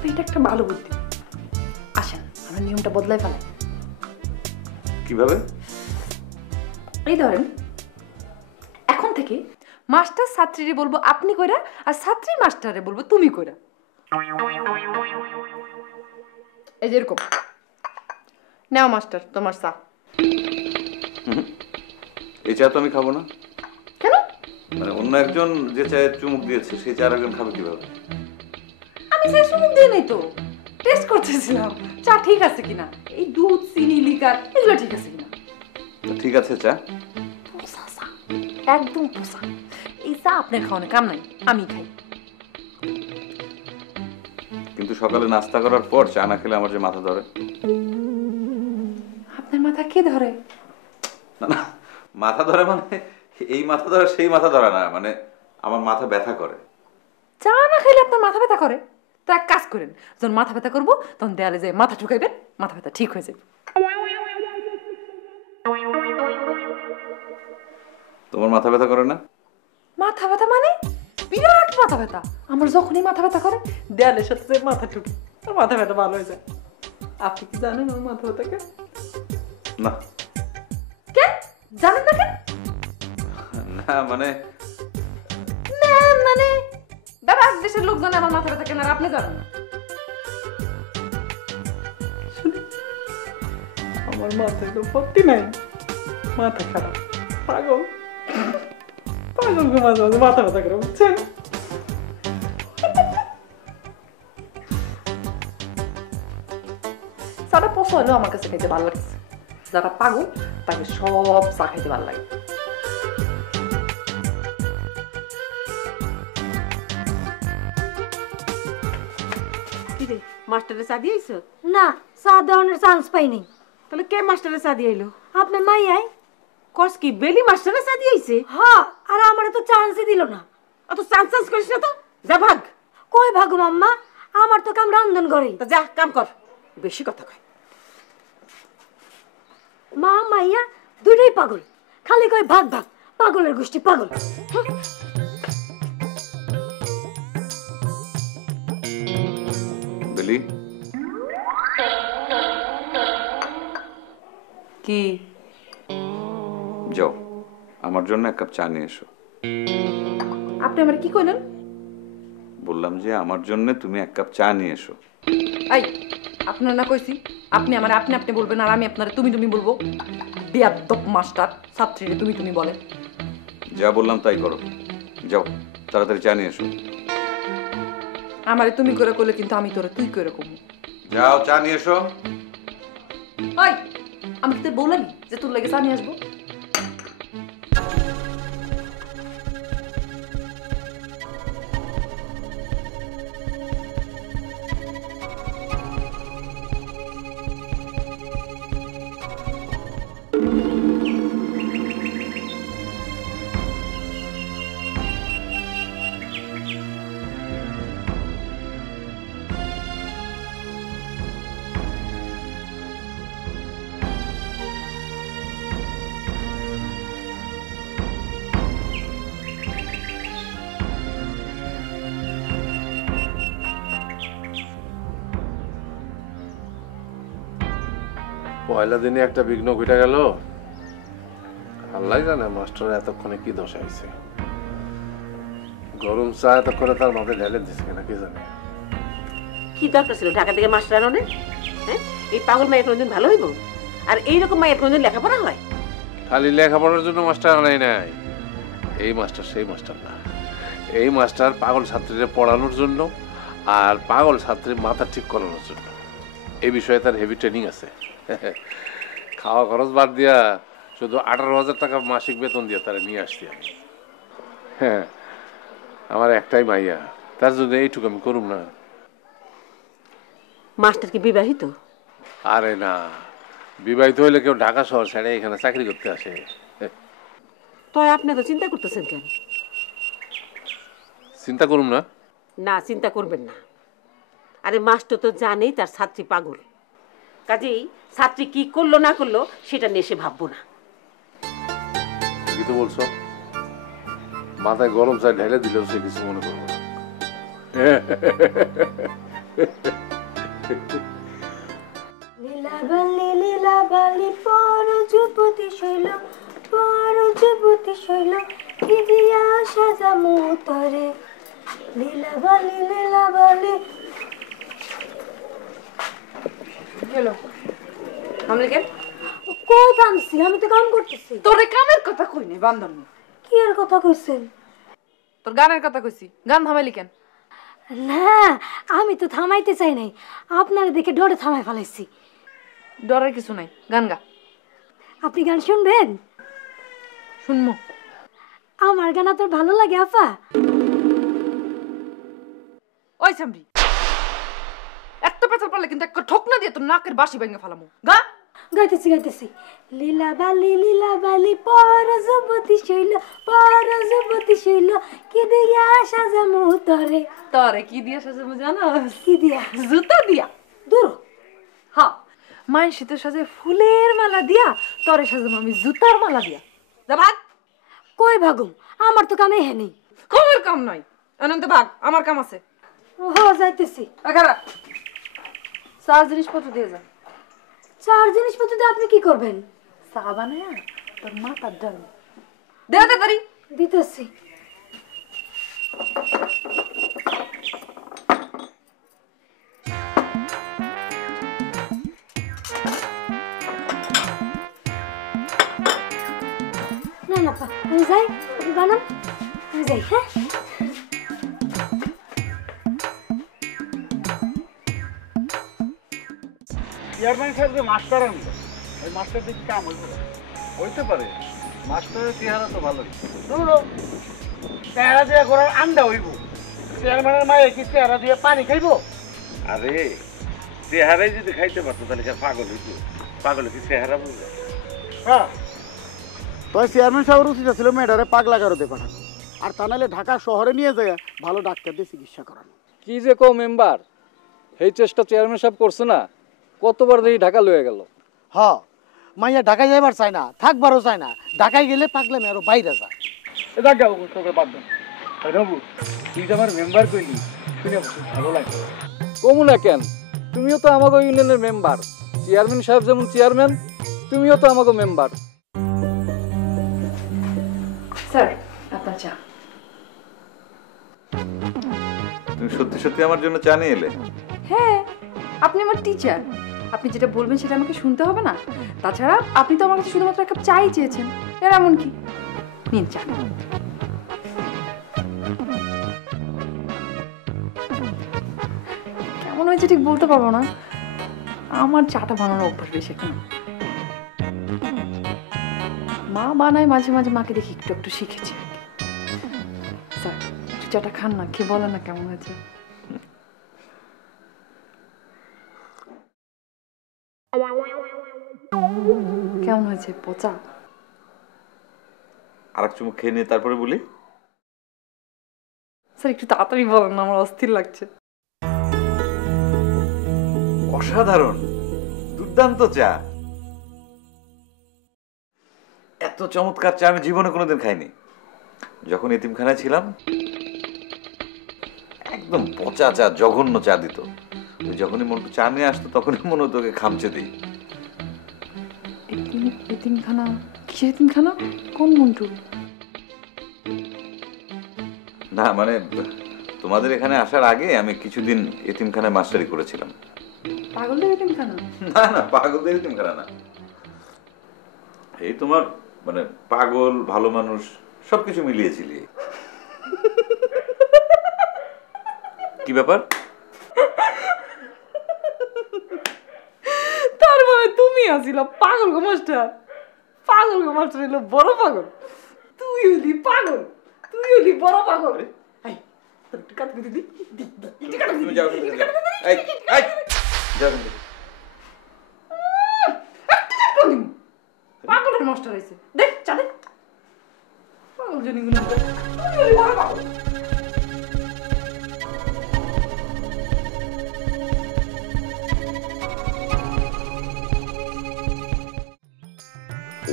এটা একটা ভালো বুদ্ধি। আসেন আমরা নিয়মটা বদলাই ফেলাই। কিভাবে? এই ধরেন, এখন থেকে মাস্টার ছাত্রীরে বলবো আপনি কইরা, আর ছাত্রী মাস্টারে বলবো তুমি কইরা। এই যে এরকম। নাও মাস্টার তোমার চা। এই চা তো আমি খাবো না। কেন? মানে অন্য একজন যে চায়ে চুমুক দিয়েছে সেই চা একজন খাবে কিভাবে? আমি চা চুমুক দিয়ে নাই তো, টেস্ট করতেছিলাম চা ঠিক আছে কিনা, এই দুধ চিনি লিকার এগুলো ঠিক আছে কিনা। ঠিক আছে চা? পোষা চা, একদম পোষা। এই চা আপনার খাওয়ানো কাম নাই, আমি খাই। কিন্তু সকালে নাস্তা করার পর চা না খেলে আমার যে মাথা ধরে। আপনার মাথা কে ধরে? না না, মাথা ধরে মানে এই মাথা ধরে সেই মাথা ধরে না, মানে আমার মাথা ব্যথা করে। চা না খেলে আপনার মাথা ব্যথা করে? তো এক কাজ করেন, যখন মাথা ব্যথা করবো তখন দেয়ালে যায় মাথা ঠুকাইবেন, মাথা ব্যথা ঠিক হয়ে যাবে। তোমার মাথা ব্যথা করে না? মাথা ব্যথা মানে বিরাট মাথা ব্যথা। আমার যখনই মাথা ব্যথা করে দেয়ালের সাথে যায় মাথা ঠুকে, আর মাথা ব্যথা ভালো হয়ে যায়। আপনি কি জানেন আমার মাথা ব্যথা কেন? না। কেন জানেন না? কেন না মানে না মানে দাদা দেশের লোক জানে আমার মাথা ব্যথা কেন, আর আপনি জানেন না? আমার মাথায় তো ভর্তি নাই, মাথা খারাপ, পাগল পাগলকে মাঝে মাঝে মাথা ব্যথা করে, বুঝছেন? চাটা পছন্দ হলেও আমার কাছে খাইতে ভালো লাগছে। যারা পাগল তাকে সব চা খাইতে ভালো লাগে। মাস্টারে চা দিয়েছ? না, চা দেওয়ানোর চান্স পাইনি। তাহলে কে মাস্টারে চা দিয়ে এলো? আপনার মাইয়াই। কস কি বেলি মাস্টারে চা দিয়েছে? হ্যাঁ, আর আমারে তো চান্সই দিল না। অত চান্স চান্স করিস না তো, যা ভাগ। কই ভাগো মাম্মা, আমার তো কাম রান্ধন করে। তা যা কাম কর, বেশি কথা কয়। মা মাইয়া দুইটাই পাগল, খালি কয় ভাগ ভাগ, পাগলের গোষ্ঠী পাগল। বেলি, কি? যাও আমার জন্য এক কাপ চা নিয়ে এসো। আপনি আমার কি কইলেন? বললাম যে আমার জন্য তুমি এক কাপ চা নিয়ে এসো। এই, আপনার না কইছি আপনি আমার আপনি আপনি বলবেন আর আমি আপনার তুমি তুমি বলবো? বেয়াদব মাস্টার, ছাত্রীরে তুমি তুমি বলে। যা বললাম তাই করো, যাও তাড়াতাড়ি চা নিয়ে এসো। আমারে তুমি করে কইলে কিন্তু আমি তোরে তুই করে কমু। যাও চা নিয়ে এসো। ওই, আমি তো বললাম যে তোর লাগে চা নিয়ে আসবো। পয়লা দিনে একটা বিঘ্ন ঘটে গেল। আল্লাহ জানে মাস্টার এতক্ষণে কি দশা হয়েছে। গরম চা এতক্ষণে তার মাথায় ঢেলে দিচ্ছে কিনা কে জানে। কি দরকার ছিল ঢাকা থেকে মাস্টার আনোনে? হ্যাঁ, এই পাগল মায়ের কোনদিন ভালো হইব? আর এইরকম মায়ের কোনদিন লেখাপড়া হয়? খালি লেখাপড়ার জন্য মাস্টার আনাই নাই। এই মাস্টার সেই মাস্টার না, এই মাস্টার পাগল ছাত্রীরা পড়ানোর জন্য আর পাগল ছাত্রীর মাথা ঠিক করানোর জন্য। এই বিষয়ে তার হেভি ট্রেনিং আছে। খাওয়া খরচ বাদ দিয়া শুধু 18,000 টাকা মাসিক বেতন দিয়ে তারা নিয়ে আসছি আমি। হ্যাঁ, আমার একটাই মাইয়া, তার জন্য এইটুকু আমি করুম না। মাস্টার কি বিবাহিত? আরে না, বিবাহিত হইলে কেউ ঢাকা শহর ছেড়ে এখানে চাকরি করতে আসে? তো আপনি তো চিন্তা করতেছেন কেন? চিন্তা করুম না? না, চিন্তা করবেন না। আরে মাস্টার তো জানেই তার ছাত্রী পাগল, কাজেই ছাত্রী কি করলো না করলো সেটা নিয়ে সে ভাববো না। কি তো বলছো? মাথায় গরম চা ঢেলে দিলেও সে কিছু মনে করবো না। লীলাবালি লীলাবালি পর যুবতী শৈল, পর যুবতী শৈল, কি দিয়া সাজামু তরে। লীলাবালি লীলাবালি। গেল আমলে কেন? কই থামছি? আমি তো কাম করতেছি। তোরে কামের কথা কই নাই বান্দর। কি এর কথা কইছেন? তোর গানের কথা কইছি, গান থামাইলি কেন? না, আমি তো থামাইতে চাই নাই, আপনার দেখে ডরে থামাই ফেলাইছি। ডরের কিছু নাই, গান গা। আপনি গান শুনবেন? শুনমু। আমার গান তোর ভালো লাগে আপা? ওই সামরি, একটা পেছাল পারলে কিন্তু একটা ঠোক না দিয়ে তোর নাকের বাঁশি ভেঙে ফেলামু। গা। গাইতেছি গাইতেছি। লীলাবালি লীলাবালি পর যুবতী শৈল, পর যুবতী শৈল, কি দিয়া সাজামু তরে। তরে কি দিয়া সাজামু জানোস? কি দিয়া? জুতা দিয়া। দূর। হ্যাঁ, মায়ের শীতে সাজে ফুলের মালা দিয়া, তরে সাজামু আমি জুতার মালা দিয়া। যা ভাগ। কই ভাগুম? আমার তো কামে হেনি। কোমর কাম নাই, অনন্ত ভাগ, আমার কাম আছে। ও যাইতেছি। আগারা চার জিনিসপত্র দিয়ে যা। চার জিনিসপত্র দিয়ে আপনি কি করবেন? চা বানায়া তোর মাথার ডাল দে তাড়াতাড়ি। দিতেছি। না না, আমি যাই, আপনি বানান, আমি যাই। হ্যাঁ, চেয়ারম্যান সাহেব যে মাস্টার আনবে, ওই মাস্টার দেখি কাম হইতে পারে। মাস্টারের চেহারা তো ভালোই, চেহারা দিয়ে ঘোরার আন্ডা হইব। চেয়ারম্যানের মায়ে কি চেহারা দিয়ে পানি খাইব? আরে চেহারাই যদি খাইতে পারতো তাহলে কি আর পাগল হইতো? পাগল কি চেহারা বুঝবে? হ্যাঁ, তবে চেয়ারম্যান সাহেবের উচিত ছিল মেয়েটারে পাগলা গারদে পাঠানো, আর তা নাহলে ঢাকা শহরে নিয়ে যায় ভালো ডাক্তার দিয়ে চিকিৎসা করানো। কি যে কো মেম্বার, এই চেষ্টা চেয়ারম্যান সাহেব করছে না, কতবার দেখি ঢাকা লয়ে গেল। হ, মাইয়া ঢাকায় যাইবার চায় না, থাকবারও চায় না, ঢাকায় গেলে পাগলামি আরো বাইরে যায়। এটা যাও তোকে বাদ দেন। রবু, তুই তো আমার মেম্বার কইলি, শুনে ভালো লাগে। কমু না কেন, তুমিও তো আমাকে ইউনিয়নের মেম্বার। চেয়ারম্যান সাহেব যেমন চেয়ারম্যান, তুমিও তো আমাকে মেম্বার। স্যার, আপনার চা। তুমি সত্যি সত্যি আমার জন্য চা নিয়ে এলে? হ্যাঁ, আপনি আমার টিচার, আপনি যেটা বলবেন সেটা আমাকে শুনতে হবে না? তাছাড়া আপনি তো আমার কাছে শুধুমাত্র এক কাপ চাই চেয়েছেন, এর এমন কি? নিন চা। কেমন হয়েছে ঠিক বলতে পারবো না, আমার চাটা বানানোর অভ্যাস বেশি এখন। মা বানায় মাঝে মাঝে, মাকে দেখি একটু একটু শিখেছি। স্যার, একটু চাটা খান না, খেয়ে বলেন না কেমন হয়েছে। কেমন হয়েছে? পচা? আরেক চুমুক খেয়ে নিয়ে তারপরে বলি। স্যার একটু তাড়াতাড়ি বলেন না, আমার অস্থির লাগছে। অসাধারণ, দুর্দান্ত চা। এত চমৎকার চা আমি জীবনে কোনোদিন খাইনি। যখন এতিমখানায় ছিলাম একদম পচা চা, জঘন্য চা দিত। যখনই মন্টু চা নিয়ে আসতো তখনই মনে হতো ওকে খামচে দিই। এতিমখানা? কিসের এতিমখানা? কোন মন্টু? না মানে তোমাদের এখানে আসার আগে আমি কিছুদিন এতিমখানায় মাস্টারি করেছিলাম। পাগলদের এতিমখানা? না না, পাগলদের এতিমখানা না। এই তোমার মানে পাগল, ভালো মানুষ সবকিছু মিলিয়েছিলি। কি ব্যাপার? তার মানে তুমি আসিল পাগল গো মাস্টার? পাগল গো মাস্টার এলো বড় পাগল, তুই হলি পাগল, তুই হলি বড় পাগল। পাগলের মাস্টার হয়েছে, দেখ চালে পাগল জনি গুলো, তুই হলি বড় পাগল।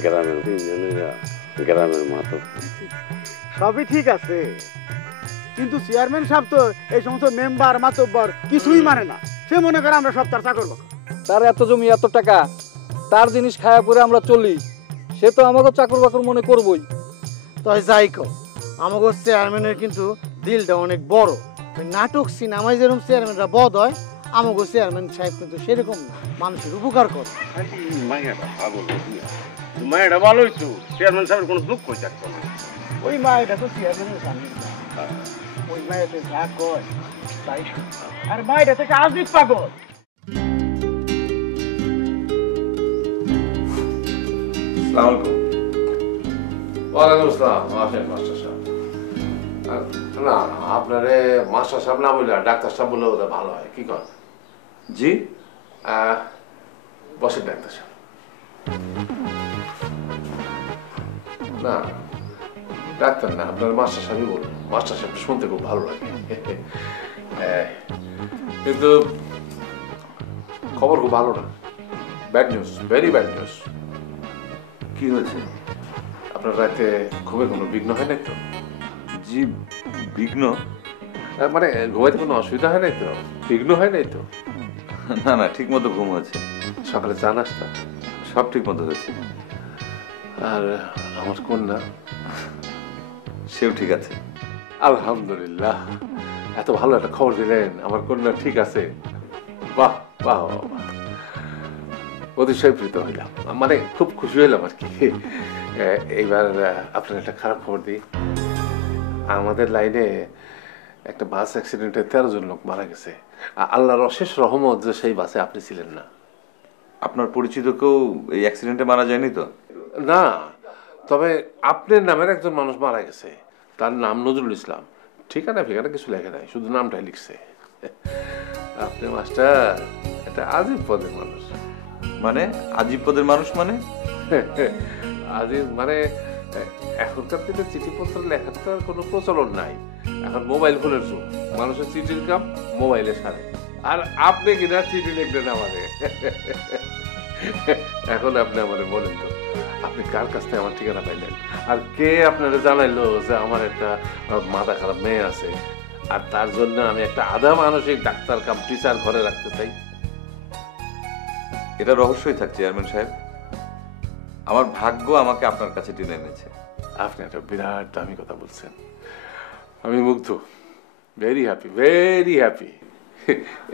গ্রামের তিনজনেরা গ্রামের মাতো সবই ঠিক আছে, কিন্তু চেয়ারম্যান সাহেব তো এই সমস্ত মেম্বার মাতব্বর কিছুই মানে না। সে মনে করে আমরা সব তার চাকর বাকর। তার এত জমি, এত টাকা, তার জিনিস খায়া পরে আমরা চলি, সে তো আমাকে চাকর বাকর মনে করবই। তাই যাই কো, আমাকে চেয়ারম্যানের কিন্তু দিলটা অনেক বড়। ওই নাটক সিনেমায় যেরকম চেয়ারম্যানরা বদ হয়, আমাকে চেয়ারম্যান সাহেব কিন্তু সেরকম না, মানুষের উপকার করে। মাইয়াটা পাগল, মায়েরা ভালো হইছো, চেয়ারম্যান সাহেবের কোনো দুঃখ হয়ে থাকতো না। ওই মায়েরা তো চেয়ারম্যানের জানি না, ওই মায়েতে যা কয় তাই শুনে। আর মায়েরা থেকে আজই পাগল। ওয়ালাইকুম আসসালাম। আসেন মাস্টার সাহেব। না আপনারে মাস্টার সাহেব না বললে ডাক্তার সাহেব বললে ওটা ভালো হয়। কি কর? জি বসেন ডাক্তার সাহেব। না ডাক্তার না, আপনার মাস্টার সাহেবই বলুন। মাস্টার সাহেব শুনতে খুব ভালো লাগে। কিন্তু খবর খুব ভালো না, bad news, very bad news. কি হয়েছে? আপনার রাতে ঘুমে কোনো বিঘ্ন হয় নাই তো? জি, বিঘ্ন মানে ঘুমাইতে কোনো অসুবিধা হয় নাই তো? বিঘ্ন হয় নাই তো? না না, ঠিক মতো ঘুম হয়েছে। সকালে চা নাস্তা সব ঠিক মতো হয়েছে। আর আমার কন্যা? সেও ঠিক আছে। আলহামদুলিল্লাহ, এত ভালো একটা খবর দিলেন, আমার কন্যা ঠিক আছে। বাহ বাহ বাহ, অতিশয় প্রীত হইলাম, মানে খুব খুশি হইলাম আর কি। এইবার আপনার একটা খারাপ খবর দিই। আমাদের লাইনে একটা বাস অ্যাক্সিডেন্টে 13 জন লোক মারা গেছে। আল্লাহর অশেষ রহমত যে সেই বাসে আপনি ছিলেন না। আপনার পরিচিত কেউ এই অ্যাক্সিডেন্টে মারা যায়নি তো? না, তবে আপনার নামের একজন মানুষ মারা গেছে। তার নাম নজরুল ইসলাম। ঠিকানা ফিকানা কিছু লেখে নাই, শুধু নামটাই লিখছে। আপনি মাস্টার একটা আজীব পদের মানুষ। মানে আজীব পদের মানুষ মানে? আজীব মানে এখনকার দিনে চিঠিপত্র লেখার তো আর কোনো প্রচলন নাই, এখন মোবাইল ফোনের যুগ, মানুষের চিঠির কাম মোবাইলে সারে। আর আপনি কিনা চিঠি লিখবেন আমারে। এখন আপনি আমারে বলেন তো, আপনি কার কাছ থেকে আমার ঠিকানা পাইলেন, আর কে আপনারা জানাইলো যে আমার একটা মাথা খারাপ মেয়ে আছে আর তার জন্য আমি একটা আধা মানসিক ডাক্তার কাম টিচার ঘরে রাখতে চাই? এটা রহস্যই থাক চেয়ারম্যান সাহেব। আমার ভাগ্য আমাকে আপনার কাছে টেনে এনেছে। আপনি একটা বিরাট দামি কথা বলছেন, আমি মুগ্ধ, ভেরি হ্যাপি, ভেরি হ্যাপি।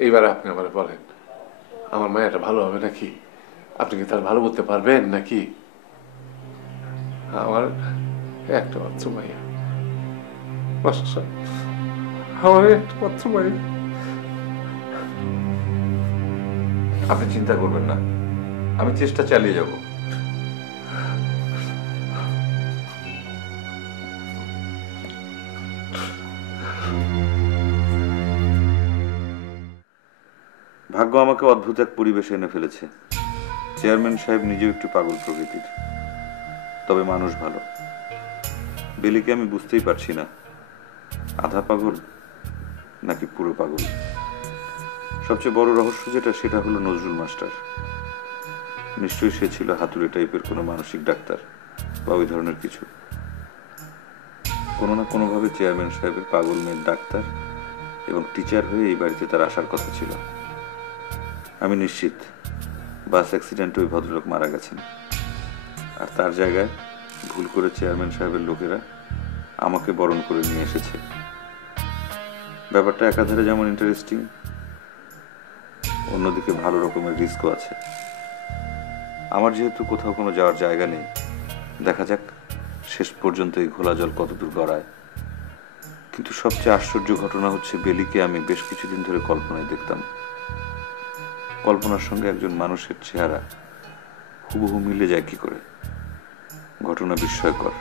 এইবার আপনি আমার বলেন, আমার মায়াটা ভালো হবে নাকি? আপনি কি তার ভালো বলতে পারবেন নাকি? আমার একটা মাত্র মাইয়া, আমার একটা মাত্র মাইয়া। আপনি চিন্তা করবেন না, আমি চেষ্টা চালিয়ে যাব। ভাগ্য আমাকে অদ্ভুত এক পরিবেশে এনে ফেলেছে। চেয়ারম্যান সাহেব নিজেও একটু পাগল প্রকৃতির, তবে মানুষ ভালো। বেলিকে আমি বুঝতেই পারছি না, আধা পাগল নাকি পুরো পাগল। সবচেয়ে বড় রহস্য যেটা, সেটা হলো নজরুল মাস্টার। নিশ্চয়ই সে ছিল হাতুড়ে টাইপের কোনো মানসিক ডাক্তার বা ওই ধরনের কিছু। কোনো না কোনোভাবে চেয়ারম্যান সাহেবের পাগল মেয়ের ডাক্তার এবং টিচার হয়ে এই বাড়িতে তার আসার কথা ছিল। আমি নিশ্চিত বাস অ্যাক্সিডেন্টে ওই ভদ্রলোক মারা গেছেন, আর তার জায়গায় ভুল করে চেয়ারম্যান সাহেবের লোকেরা আমাকে বরণ করে নিয়ে এসেছে। ব্যাপারটা একাধারে যেমন ইন্টারেস্টিং, অন্যদিকে ভালো রকমের রিস্কও আছে। আমার যেহেতু কোথাও কোনো যাওয়ার জায়গা নেই, দেখা যাক শেষ পর্যন্ত এই ঘোলা জল কতদূর গড়ায়। কিন্তু সবচেয়ে আশ্চর্য ঘটনা হচ্ছে, বেলিকে আমি বেশ কিছুদিন ধরে কল্পনায় দেখতাম। কল্পনার সঙ্গে একজন মানুষের চেহারা হুবহু মিলে যায় কি করে? ঘটনা বিস্ময়কর।